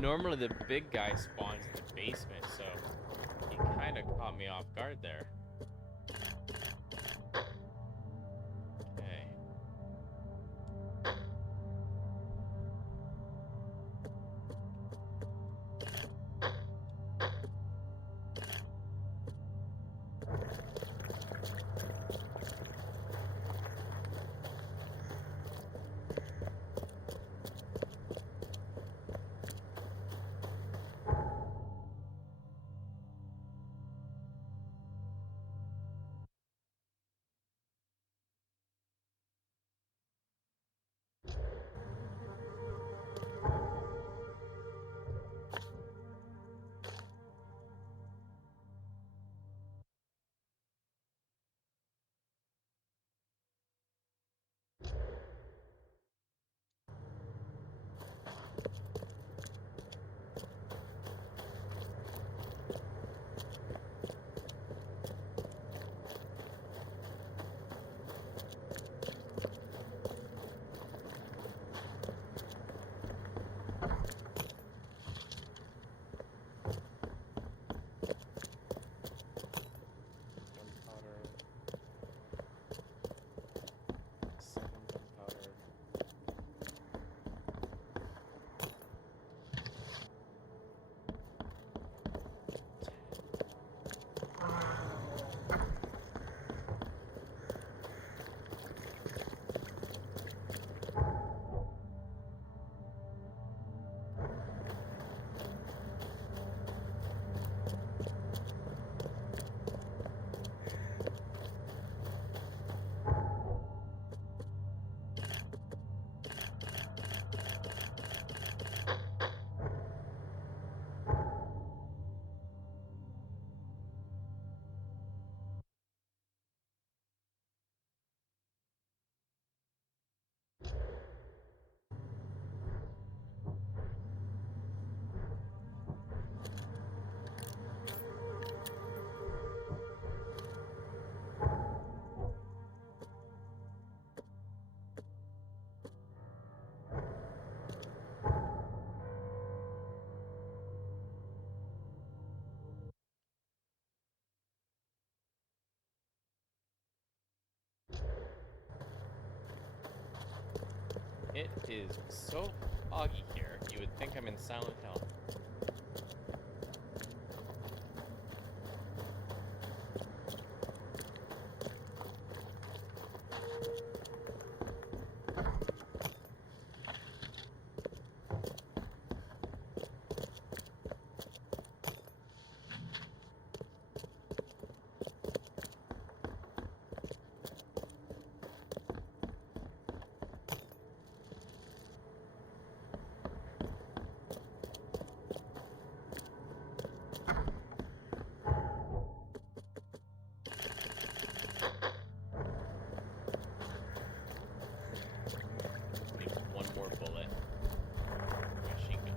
Normally the big guy spawns in the basement, so he kind of caught me off guard there. Okay. is so foggy here. You would think I'm in Silent Hill. Need one more bullet. Machine gun.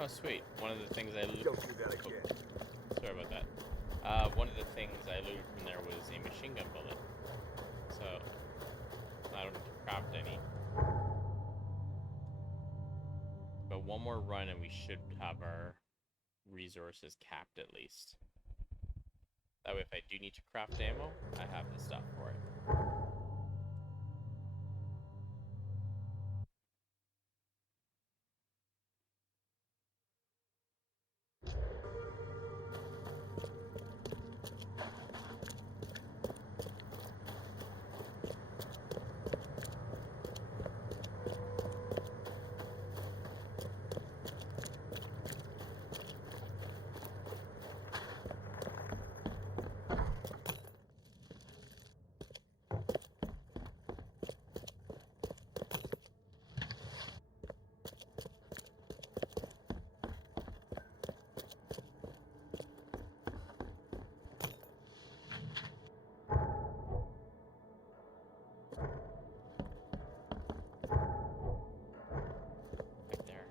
Oh, sweet. One of the things I looted. Don't do that again. Sorry about that. One of the things I looted from there was a machine gun bullet. So, I don't need to craft any. But one more run and we should have our resources capped at least. That way if I do need to craft ammo, I have the stuff for it. Right there.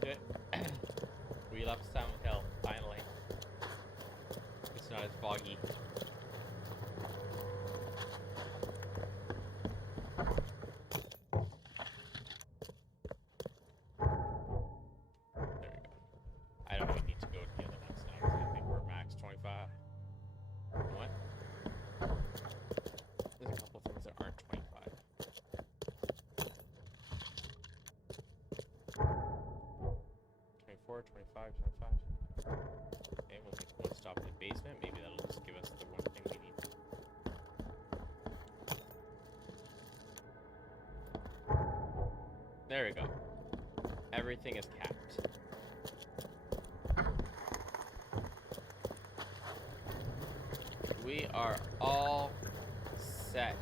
Good. We left Silent Hill, finally. It's not as foggy. There we go. I don't even need to go to the other ones now because I think we're max 25. You know what? There's a couple things that aren't 25. 24, 25, 25. Okay, we'll make one stop in the basement. Maybe that'll just give us the one thing we need. There we go. Everything is capped. are all set.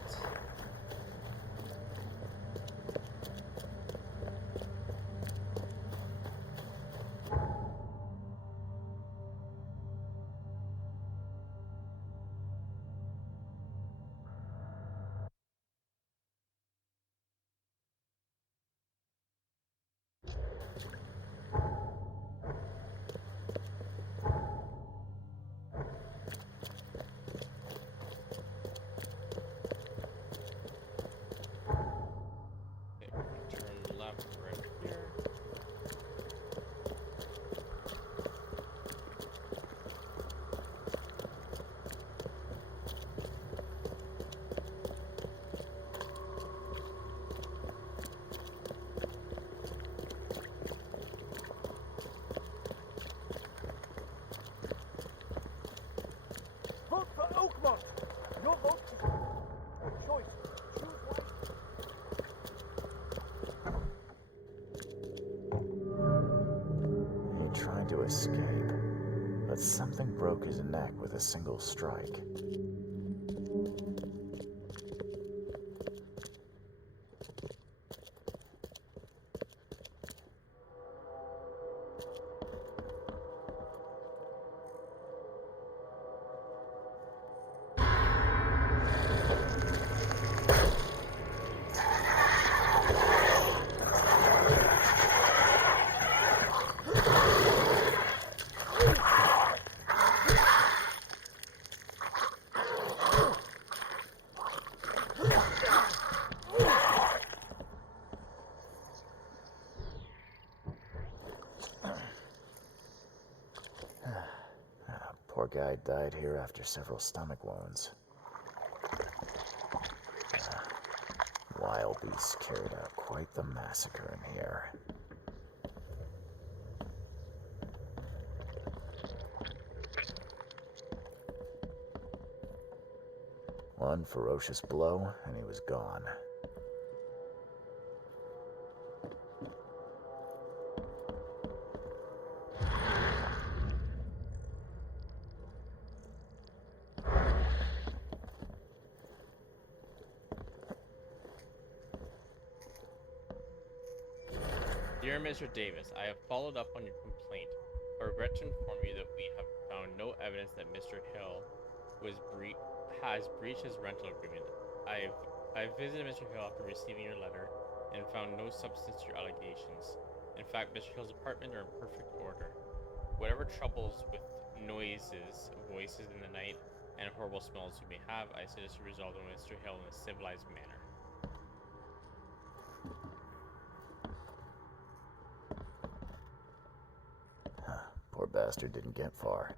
Okay, we're gonna turn left right here. Vote for Oakmont! Your vote is your choice. Choose wisely. He tried to escape, but something broke his neck with a single strike. Poor guy died here after several stomach wounds. Wild beasts carried out quite the massacre in here. One ferocious blow, and he was gone. Dear Mr. Davis, I have followed up on your complaint. I regret to inform you that we have found no evidence that Mr. Hill has breached his rental agreement. I've visited Mr. Hill after receiving your letter and found no substance to your allegations. In fact, Mr. Hill's apartment are in perfect order. Whatever troubles with noises, voices in the night, and horrible smells you may have, I suggest you resolve them with Mr. Hill in a civilized manner. Poor bastard didn't get far.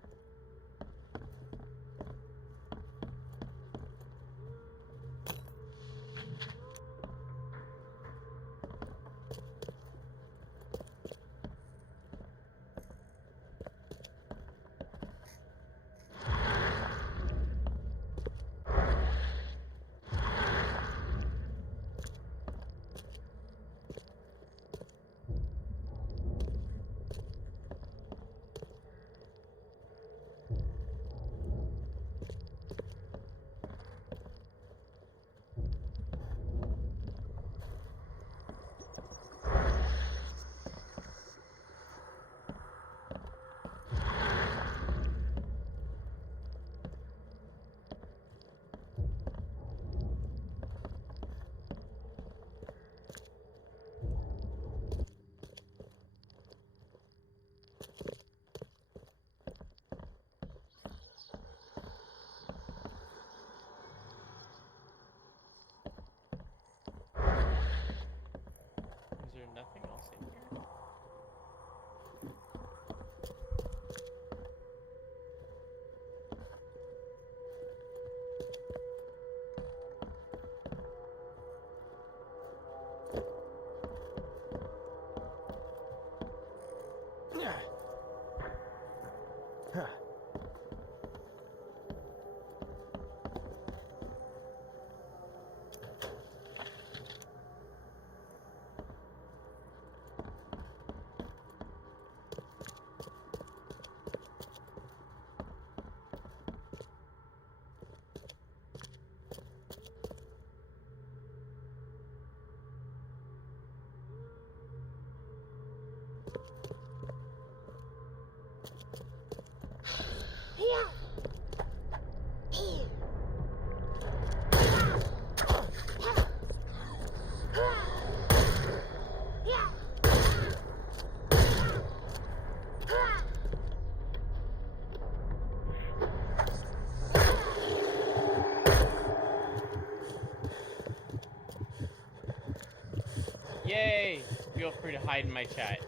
Yay! Feel free to hide in my chat.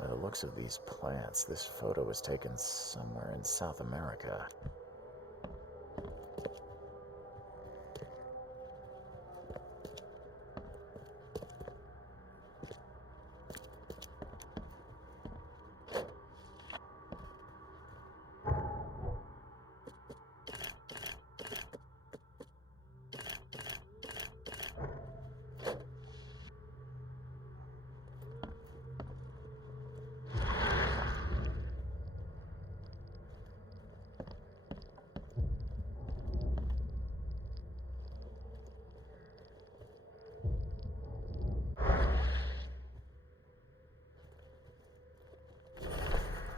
By the looks of these plants, this photo was taken somewhere in South America.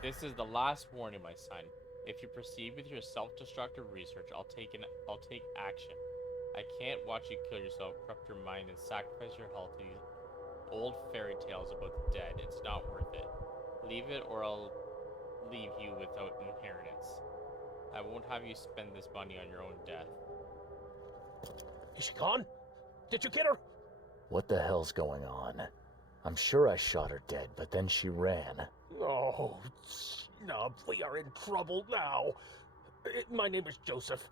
This is the last warning, my son. If you proceed with your self-destructive research, I'll take action. I can't watch you kill yourself, corrupt your mind, and sacrifice your health to these old fairy tales about the dead. It's not worth it. Leave it, or I'll leave you without inheritance. I won't have you spend this money on your own death. Is she gone? Did you get her? What the hell's going on? I'm sure I shot her dead, but then she ran. Oh, snub, we are in trouble now. My name is Joseph.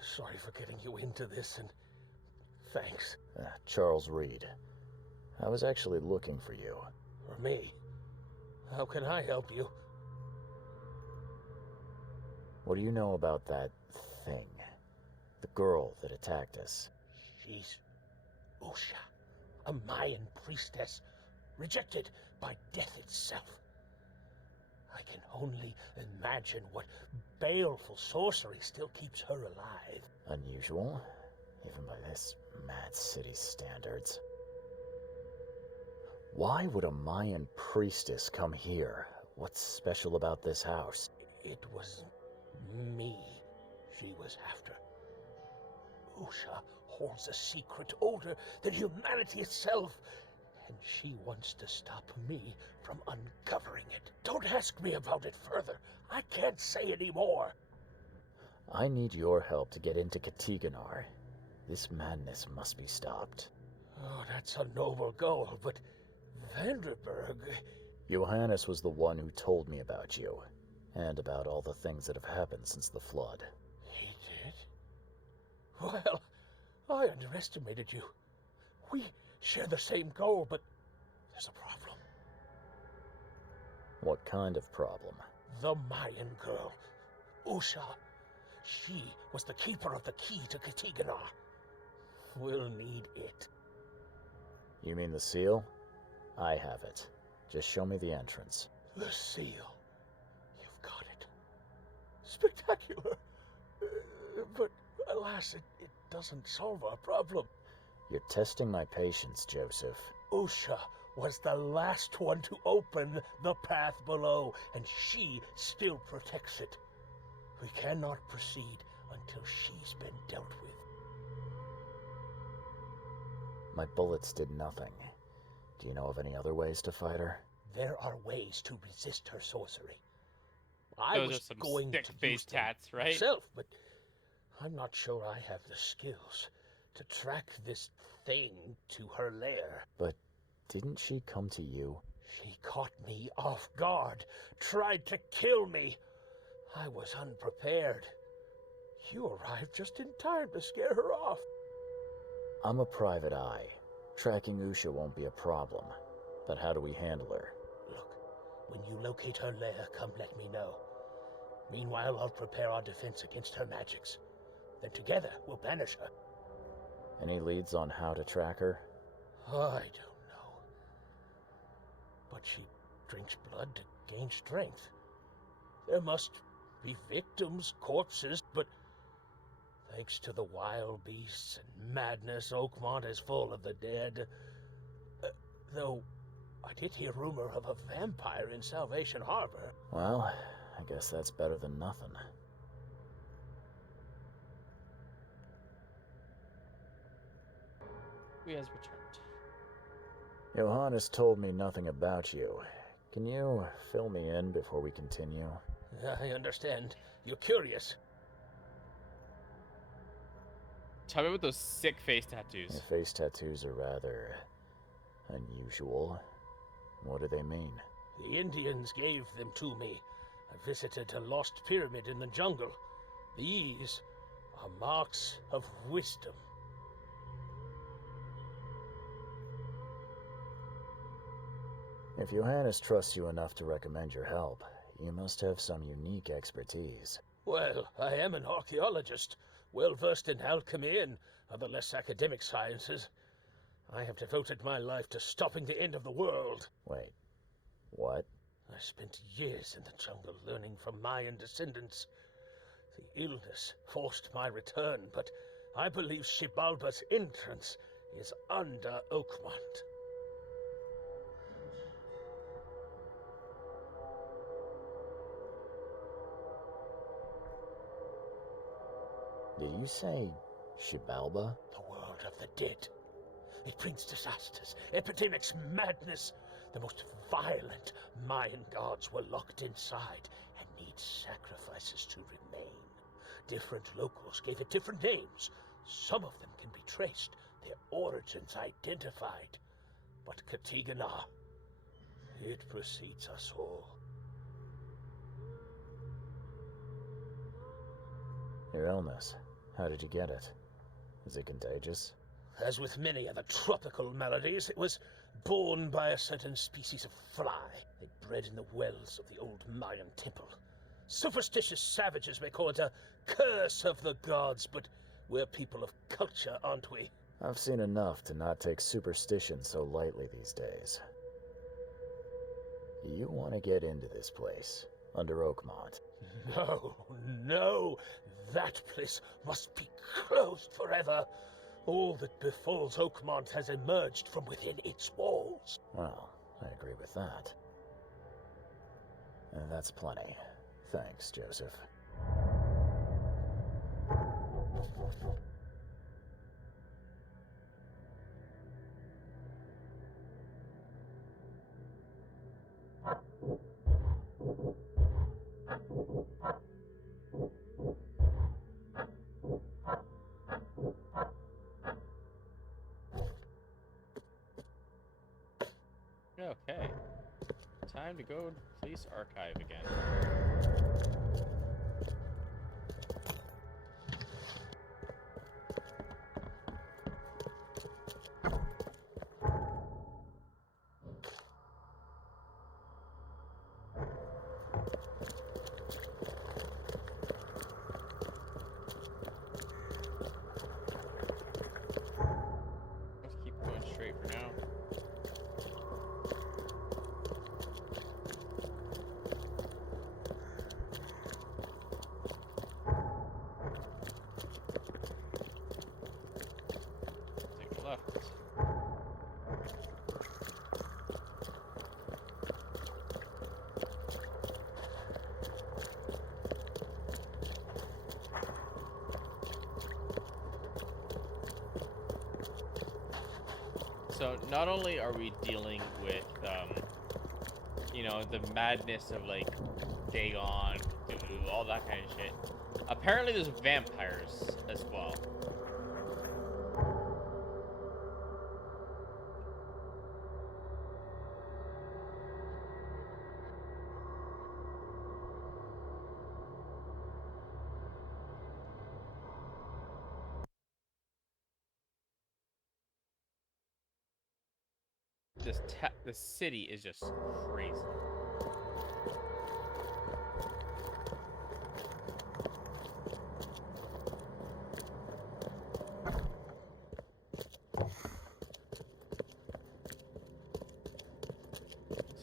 Sorry for getting you into this, and thanks. Charles Reed. I was actually looking for you. For me? How can I help you? What do you know about that thing? The girl that attacked us? She's Usha, a Mayan priestess, rejected by death itself. I can only imagine what baleful sorcery still keeps her alive. Unusual, even by this mad city standards. Why would a Mayan priestess come here? What's special about this house? It was me she was after. Usha holds a secret older than humanity itself, and she wants to stop me from uncovering it. Don't ask me about it further. I can't say any more. I need your help to get into Katiganar. This madness must be stopped. Oh, that's a noble goal, but Vanderberg... Johannes was the one who told me about you, and about all the things that have happened since the flood. He did? Well, I underestimated you. We share the same goal, but there's a problem. What kind of problem? The Mayan girl, Usha. She was the keeper of the key to Katiganar. We'll need it. You mean the seal? I have it. Just show me the entrance. The seal. You've got it. Spectacular. But alas, it doesn't solve our problem. You're testing my patience, Joseph. Usha was the last one to open the path below, and she still protects it. We cannot proceed until she's been dealt with. My bullets did nothing. Do you know of any other ways to fight her? There are ways to resist her sorcery. I Those was are some going to use stick-based them tats, right? myself, but I'm not sure I have the skills to track this thing to her lair. But didn't she come to you? She caught me off guard, tried to kill me. I was unprepared. You arrived just in time to scare her off. I'm a private eye. Tracking Usha won't be a problem. But how do we handle her? Look, when you locate her lair, come let me know. Meanwhile, I'll prepare our defense against her magics. Then together, we'll banish her. Any leads on how to track her? I don't know. But she drinks blood to gain strength. There must be victims, corpses, but thanks to the wild beasts and madness, Oakmont is full of the dead. Though I did hear rumor of a vampire in Salvation Harbor. Well, I guess that's better than nothing. We has returned. Johannes told me nothing about you. Can you fill me in before we continue? I understand. You're curious. Tell me about those sick face tattoos. Your face tattoos are rather unusual. What do they mean? The Indians gave them to me. I visited a lost pyramid in the jungle. These are marks of wisdom. If Johannes trusts you enough to recommend your help, you must have some unique expertise. Well, I am an archaeologist, well versed in alchemy and other less academic sciences. I have devoted my life to stopping the end of the world. Wait, what? I spent years in the jungle learning from Mayan descendants. The illness forced my return, but I believe Xibalba's entrance is under Oakmont. Did you say Xibalba? The world of the dead. It brings disasters, epidemics, madness. The most violent Mayan gods were locked inside and need sacrifices to remain. Different locals gave it different names. Some of them can be traced, their origins identified. But Katigana, it precedes us all. Your illness. How did you get it? Is it contagious? As with many other tropical maladies, it was borne by a certain species of fly. They bred in the wells of the old Mayan temple. Superstitious savages may call it a curse of the gods, but we're people of culture, aren't we? I've seen enough to not take superstition so lightly these days. You want to get into this place, under Oakmont. No, no, that place must be closed forever. All that befalls Oakmont has emerged from within its walls. Well, I agree with that. And that's plenty. Thanks, Joseph. Okay. Time to go to police archive again. Let's keep going straight for now. Take a left. So not only are we dealing with, you know, the madness of like Dagon, Cthulhu, all that kind of shit. Apparently, there's vampires as well. The city is just crazy.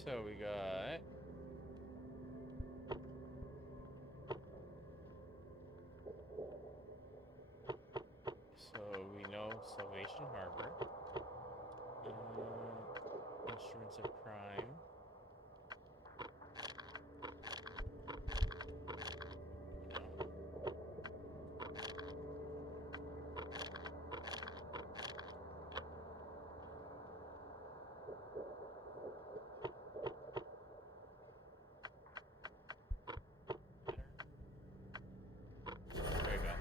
So we got. So we know Salvation Harbor. Instruments of crime. No. There we go.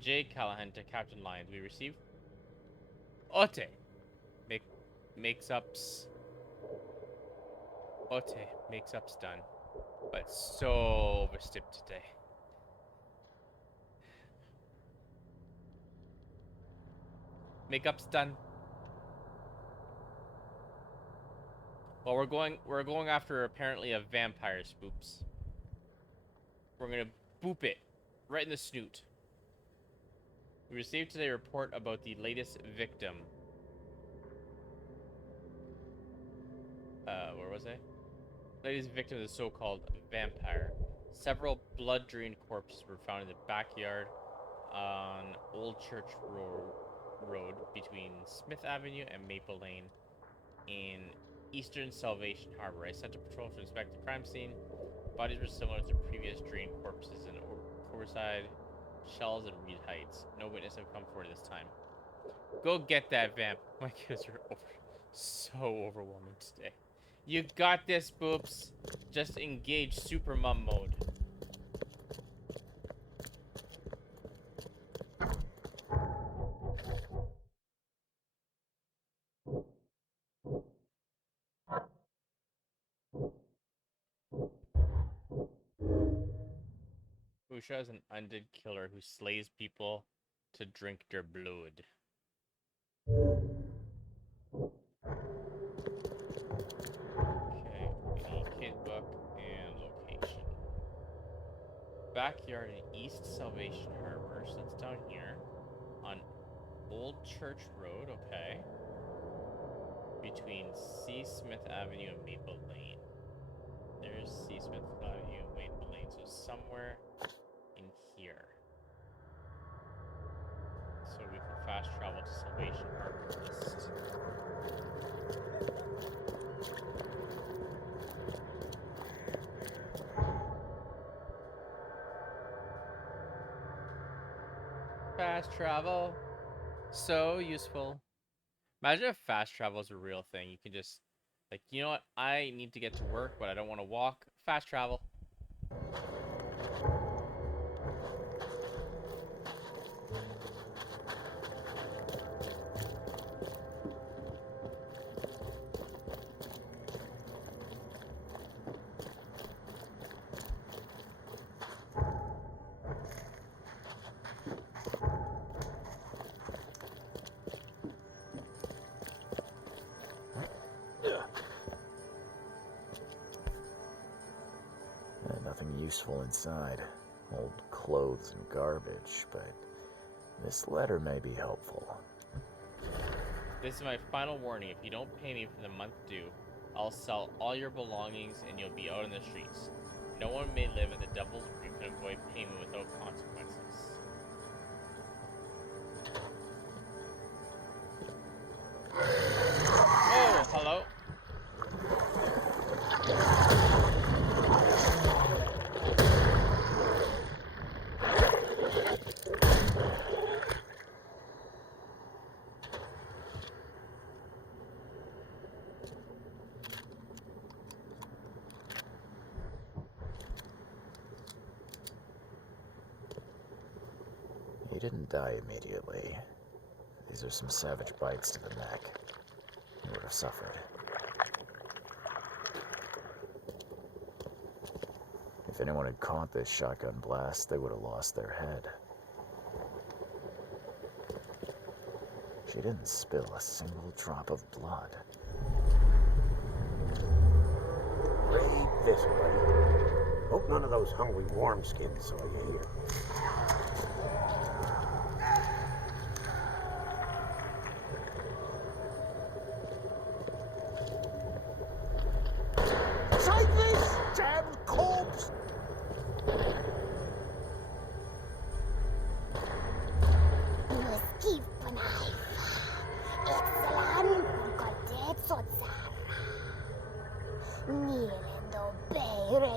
J. Callahan to Captain Lyons. We receive Ote. Makes-ups. Ote. Makes-ups done. But so overstepped today. Makeup's done. Well, we're going after apparently a vampire spoops. We're gonna boop it right in the snoot. We received today a report about the latest victim. Where was I? Latest victim of the so-called vampire. Several blood-drained corpses were found in the backyard on Old Church Road between Smith Avenue and Maple Lane in Eastern Salvation Harbor. I sent a patrol to inspect the crime scene. Bodies were similar to previous drained corpses in Overside, Shells, and Reed Heights. No witness have come forward this time. Go get that vamp. My kids are so overwhelming today. You got this, Boops. Just engage super mom mode. Usha is an undead killer who slays people to drink their blood. Okay, we need kid book and location. Backyard in East Salvation Harbor, so that's down here. On Old Church Road, okay. Between C. Smith Avenue and Maple Lane. There's C. Smith Avenue and Maple Lane, so somewhere in here. So we can fast travel to Salvation Harbor East. Fast travel. So useful. Imagine if fast travel is a real thing. You can just, like, you know what? I need to get to work, but I don't want to walk. Fast travel. Nothing useful inside. Old clothes and garbage, but this letter may be helpful. This is my final warning. If you don't pay me for the month due, I'll sell all your belongings and you'll be out on the streets. No one may live in the Devil's Reef and avoid payment without consequences. Oh, hello. He didn't die immediately. These are some savage bites to the neck. He would have suffered. If anyone had caught this shotgun blast, they would have lost their head. She didn't spill a single drop of blood. Read this, buddy. Hope none of those hungry wormskins saw you here.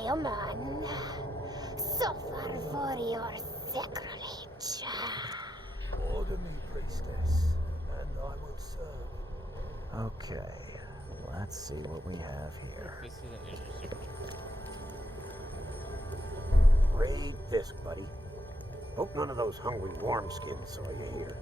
human. Suffer for your sacrilege. Order me, priestess, and I will serve. Okay, let's see what we have here. This is an interesting one. Read this, buddy. Hope none of those hungry wormskins saw you here.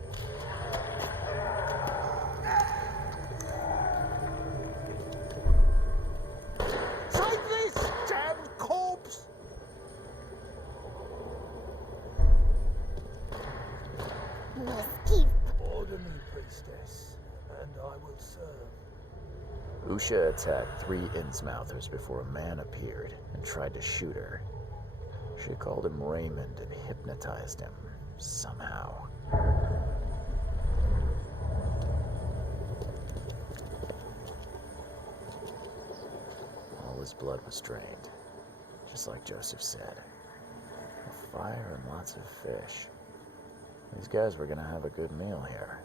Take this, damn corpse! Must keep. Order me, priestess, and I will serve. Usha attacked 3 Innsmouthers before a man appeared and tried to shoot her. She called him Raymond and hypnotized him, somehow. All his blood was drained, just like Joseph said. A fire and lots of fish. These guys were gonna have a good meal here.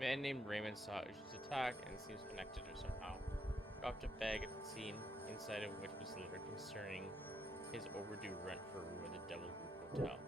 Man named Raymond saw Usha's attack and seems connected to her somehow. Dropped a bag at the scene, inside of which was a letter concerning his overdue rent for a room at the Devil Group Hotel.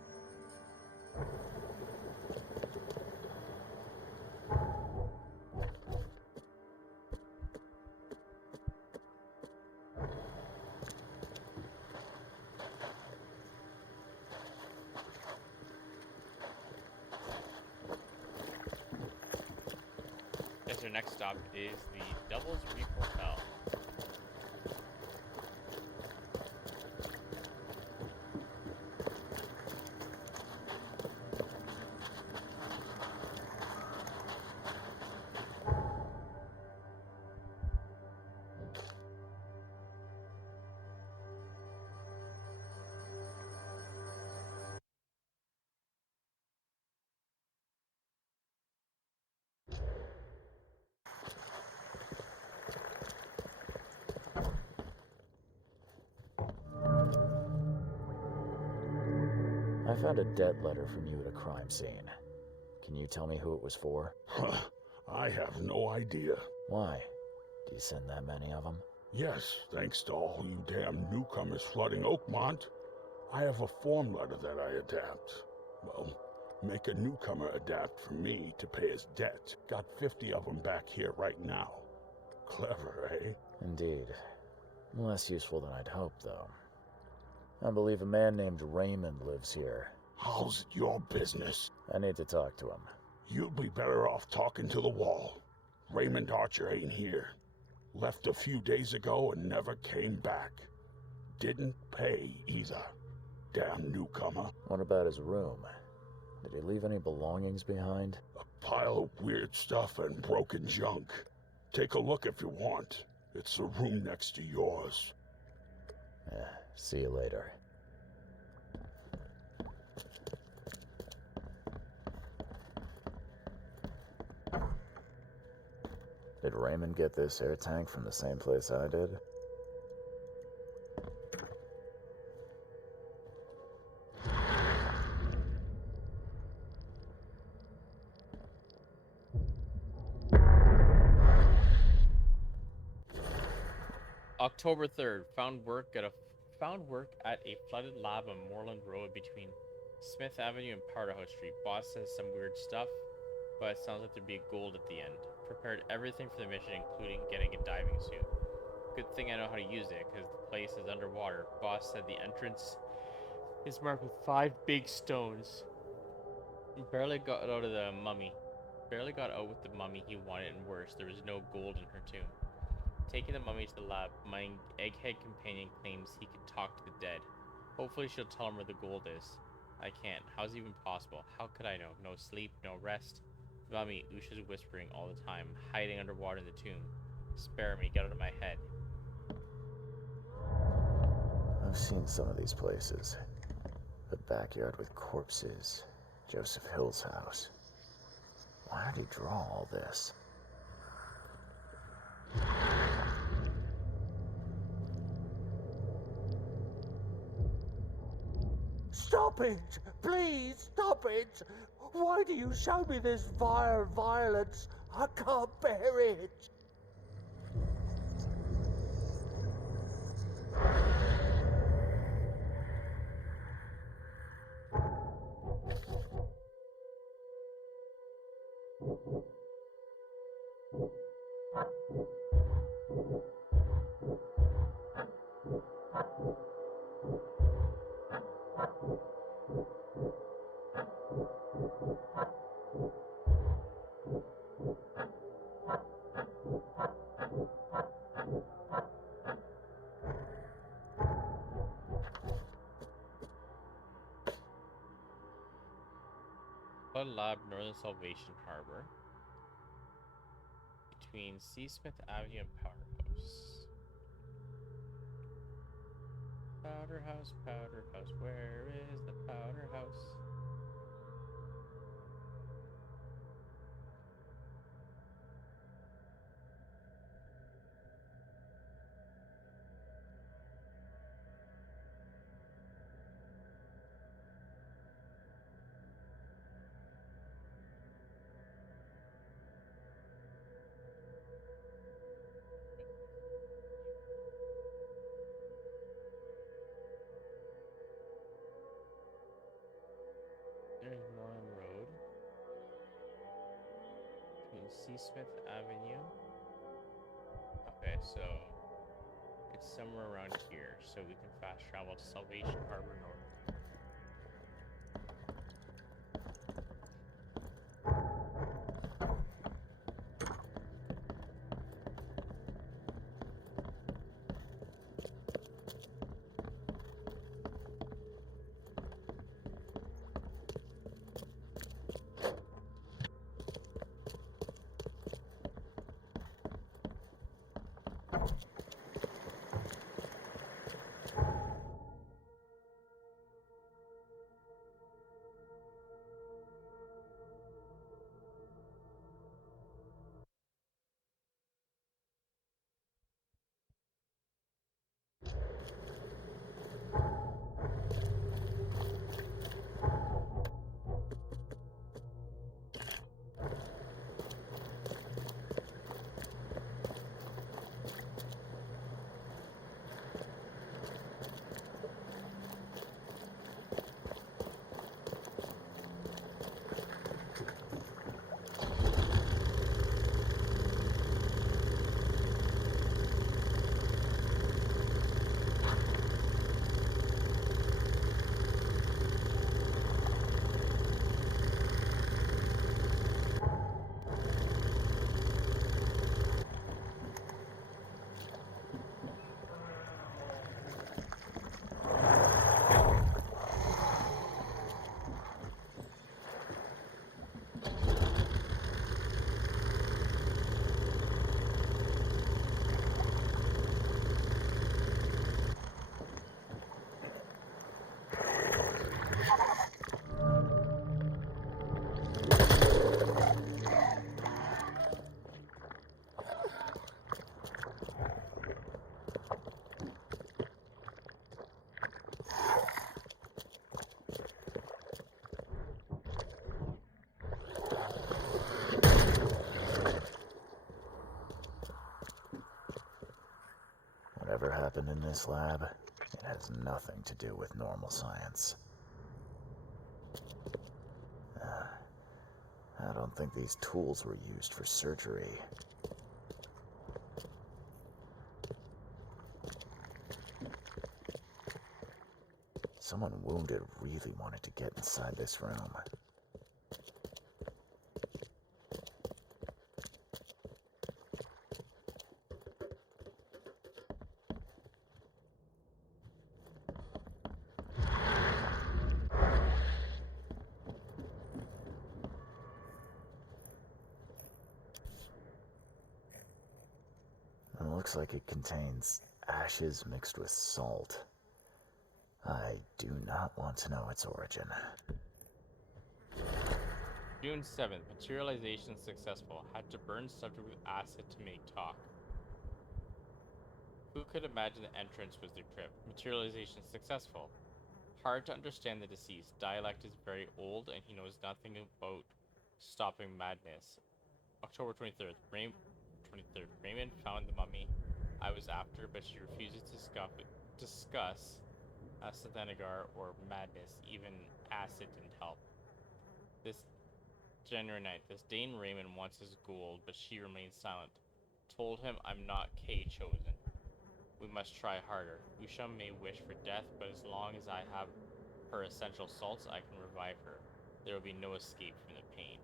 Guess our next stop is the Devil's Reef Hotel. I found a debt letter from you at a crime scene. Can you tell me who it was for? I have no idea. Why? Do you send that many of them? Yes, thanks to all you damn newcomers flooding Oakmont, I have a form letter that I adapt. Well, make a newcomer adapt for me to pay his debt. Got 50 of them back here right now. Clever, eh? Indeed. Less useful than I'd hoped, though. I believe a man named Raymond lives here. How's it your business? I need to talk to him. You'd be better off talking to the wall. Raymond Archer ain't here. Left a few days ago and never came back. Didn't pay either. Damn newcomer. What about his room? Did he leave any belongings behind? A pile of weird stuff and broken junk. Take a look if you want. It's the room next to yours. See you later. Did Raymond get this air tank from the same place I did? October 3rd, found work at a flooded lab on Moreland Road between Smith Avenue and Powderhouse Street. Boss says some weird stuff, but it sounds like there'd be gold at the end. Prepared everything for the mission, including getting a diving suit. Good thing I know how to use it, because the place is underwater. Boss said the entrance is marked with 5 big stones. Barely got out with the mummy he wanted, and worse, there was no gold in her tomb. Taking the mummy to the lab, my egghead companion claims he can talk to the dead. Hopefully she'll tell him where the gold is. I can't. How's it even possible? How could I know? No sleep, no rest. Mummy, Usha's whispering all the time, hiding underwater in the tomb. Spare me, get out of my head. I've seen some of these places. A backyard with corpses. Joseph Hill's house. Why did he draw all this? Stop it! Please stop it! Why do you show me this vile violence? I can't bear it! Flood Lab, Northern Salvation Harbor. Between Seasmith Avenue and Powder House. Powder House, Powder House, where is the Powder House? There's Northern Road. Between Seasmith Avenue. Okay, so it's somewhere around here, so we can fast travel to Salvation Harbor North. Whatever happened in this lab, it has nothing to do with normal science. I don't think these tools were used for surgery. Someone wounded really wanted to get inside this room. It looks like it contains ashes mixed with salt. I do not want to know its origin. June 7th, materialization successful. Had to burn subject with acid to make talk. Who could imagine the entrance was their trip? Materialization successful. hard to understand the deceased. Dialect is very old, and he knows nothing about stopping madness. October 23rd. 23rd. Raymond found the mummy I was after, but she refuses to discuss Sathanagar or madness. Even acid didn't help. This January 9th. This Dane Raymond wants his gold, but she remains silent. Told him I'm not K chosen. We must try harder. Usha may wish for death, but as long as I have her essential salts, I can revive her. There will be no escape from the pain.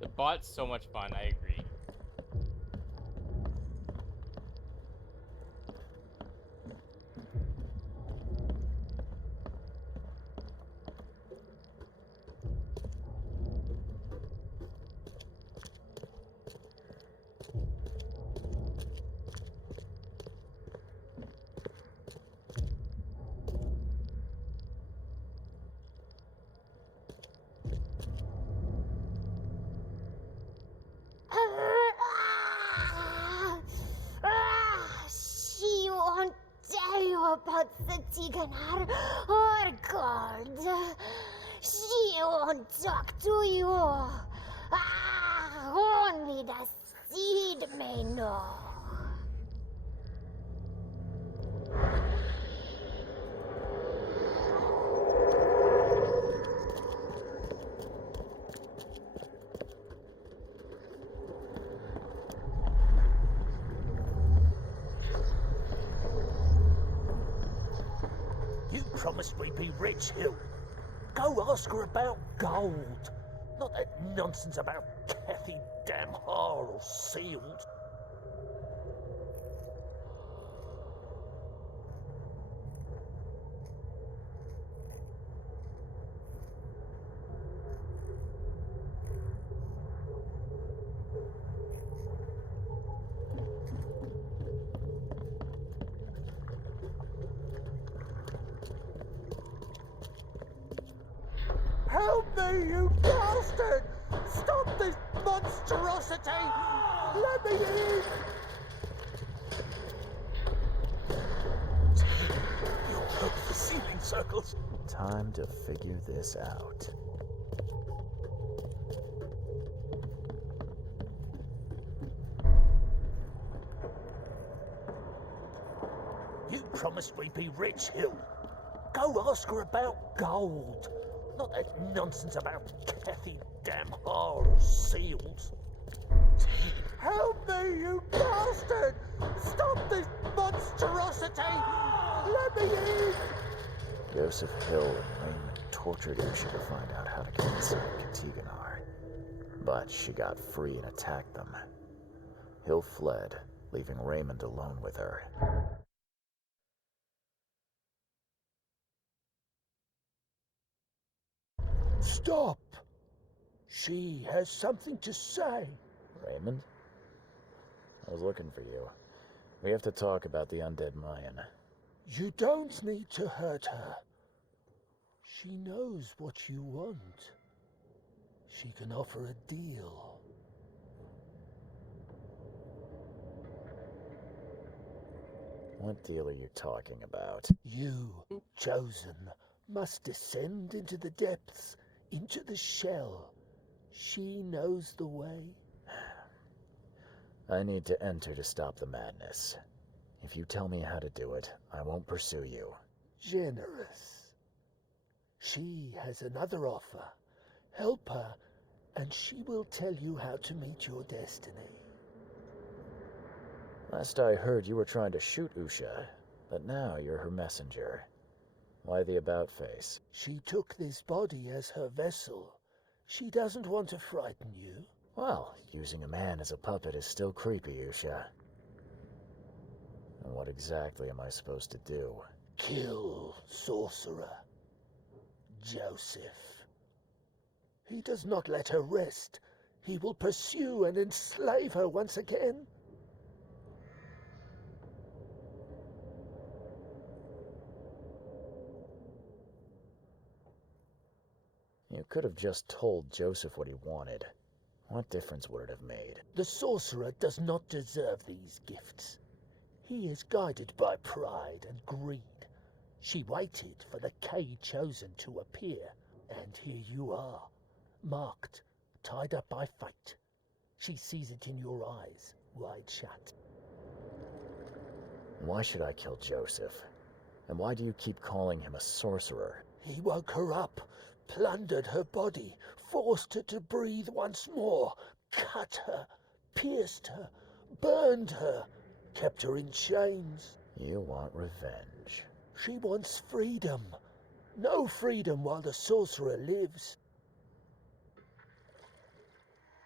The bot's so much fun, I agree. She won't tell you about Satiganar or God. She won't talk to you. Only the seed may know. You promised we'd be rich, Hill. Go ask her about gold. Not that nonsense about Kathy Damhar or sealed. Help me, you bastard! Stop this monstrosity! Let me in! You'll help the sealing circles. Time to figure this out. You promised we'd be rich, Hill. Go ask her about gold. Not that nonsense about Kathy Damhar or sealed. Help me, you bastard! Stop this monstrosity! Let me in! Joseph Hill and Raymond tortured Usha to find out how to get inside Katiganar. But she got free and attacked them. Hill fled, leaving Raymond alone with her. Stop! She has something to say. Raymond? I was looking for you. We have to talk about the undead Mayan. You don't need to hurt her. She knows what you want. She can offer a deal. What deal are you talking about? You, chosen, must descend into the depths, into the shell. She knows the way. I need to enter to stop the madness. If you tell me how to do it, I won't pursue you. Generous. She has another offer. Help her, and she will tell you how to meet your destiny. Last I heard, you were trying to shoot Usha, but now you're her messenger. Why the about-face? She took this body as her vessel. She doesn't want to frighten you. Well, using a man as a puppet is still creepy, Usha. And what exactly am I supposed to do? Kill sorcerer Joseph. He does not let her rest. He will pursue and enslave her once again. You could have just told Joseph what he wanted. What difference would it have made? The sorcerer does not deserve these gifts. He is guided by pride and greed. She waited for the K chosen to appear, and here you are, marked, tied up by fate. She sees it in your eyes, wide shut. Why should I kill Joseph? And why do you keep calling him a sorcerer? He woke her up, plundered her body, forced her to breathe once more, cut her, pierced her, burned her, kept her in chains. You want revenge. She wants freedom. No freedom while the sorcerer lives.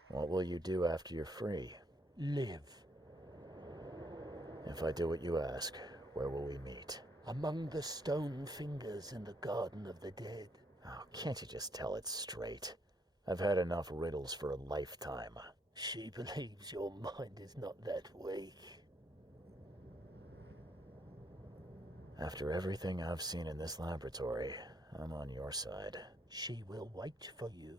What will you do after you're free? Live. If I do what you ask, where will we meet? Among the stone fingers in the Garden of the Dead. Oh, can't you just tell it straight? I've had enough riddles for a lifetime. She believes your mind is not that weak. After everything I've seen in this laboratory, I'm on your side. She will wait for you.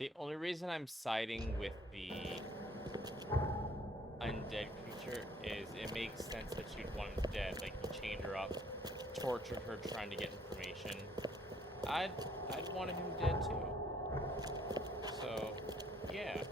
The only reason I'm siding with the undead creature is it makes sense that she'd want him dead. Like, he chained her up, tortured her trying to get information. I'd want him dead too. So, yeah.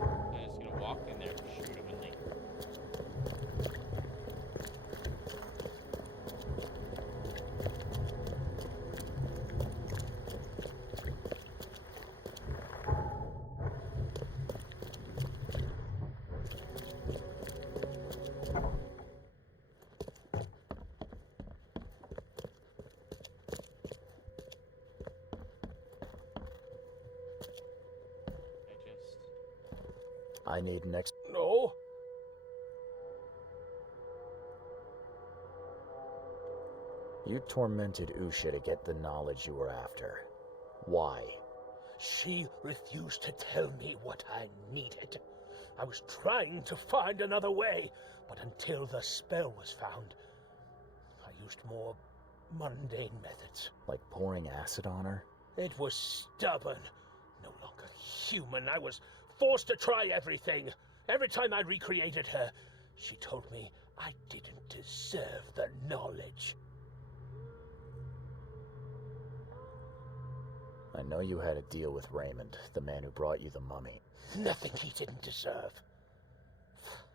I'm just gonna walk in there and shoot him and leave. I need an ex. No. You tormented Usha to get the knowledge you were after. Why? She refused to tell me what I needed. I was trying to find another way, but until the spell was found, I used more mundane methods. Like pouring acid on her? It was stubborn, no longer human. I was forced to try everything. Every time I recreated her, she told me I didn't deserve the knowledge. I know you had a deal with Raymond, the man who brought you the mummy. Nothing he didn't deserve.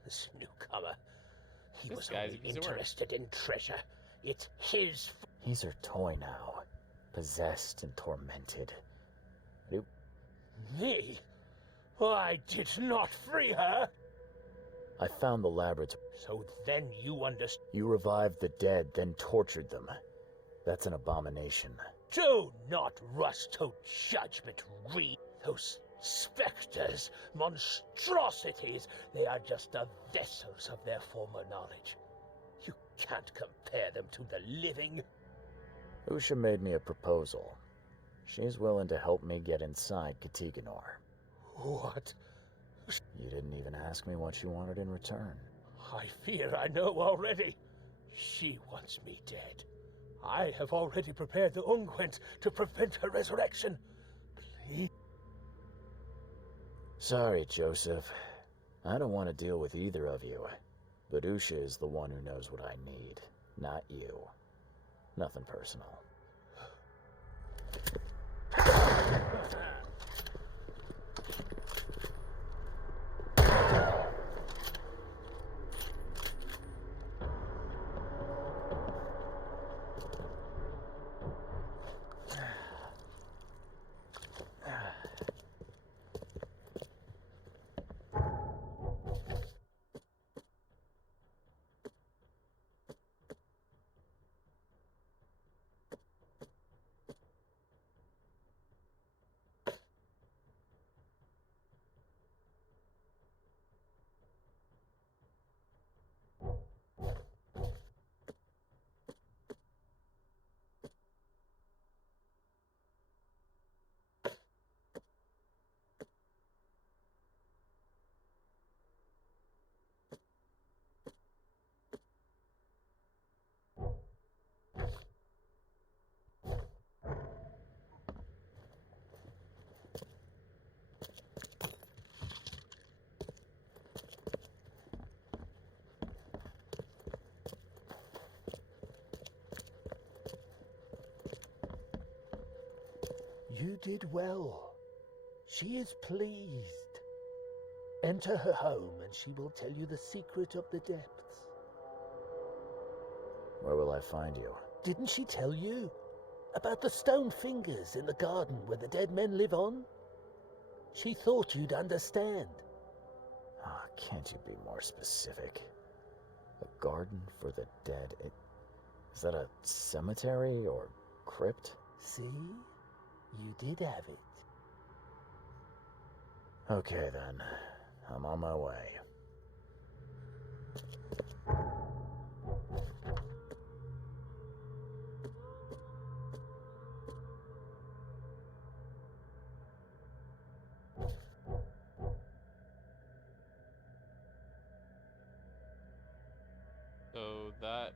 This newcomer, he This was guy's only absurd. interested in treasure. It's his He's her toy now, possessed and tormented. Me? I did not free her. I found the laboratory. So then you understand. You revived the dead, then tortured them. That's an abomination. Do not rush to judgment, Reed. Those specters, monstrosities, they are just the vessels of their former knowledge. You can't compare them to the living. Usha made me a proposal. She's willing to help me get inside Katiganor. What? You didn't even ask me what she wanted in return. I fear I know already. She wants me dead. I have already prepared the unguent to prevent her resurrection. Please. Sorry, Joseph. I don't want to deal with either of you. But Usha is the one who knows what I need, not you. Nothing personal. You did well. She is pleased. Enter her home and she will tell you the secret of the depths. Where will I find you? Didn't she tell you about the stone fingers in the garden where the dead men live on? She thought you'd understand. Ah, can't you be more specific? A garden for the dead. Is that a cemetery or crypt? See? You did have it. Okay then. I'm on my way.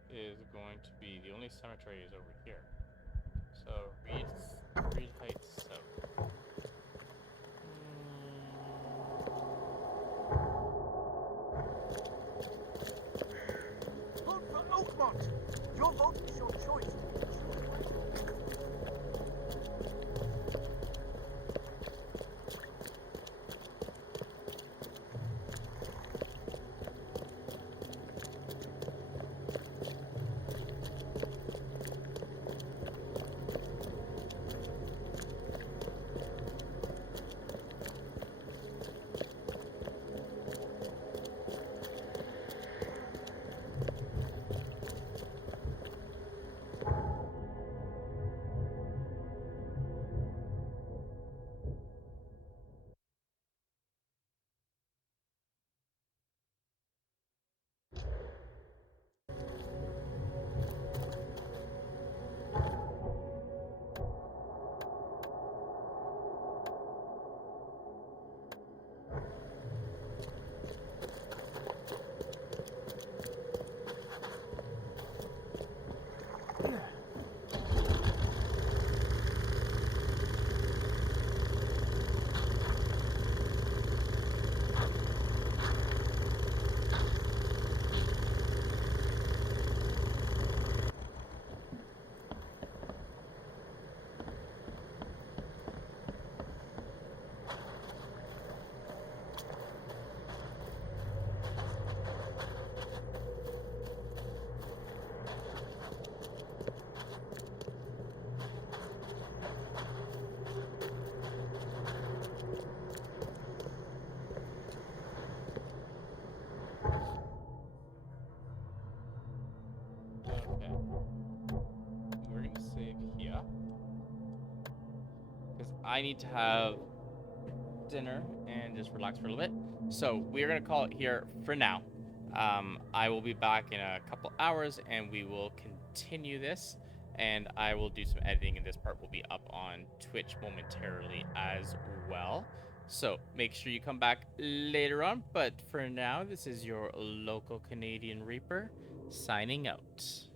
that is going to be the only cemetery is over here. So Reed Heights South. Vote for Oakmont! Your vote is your choice. Okay. We're gonna save here. Because I need to have dinner and just relax for a little bit. So we're gonna call it here for now. I will be back in a couple hours and we will continue this. And I will do some editing, and this part will be up on Twitch momentarily as well. So make sure you come back later on. But for now, this is your local Canadian Reaper signing out.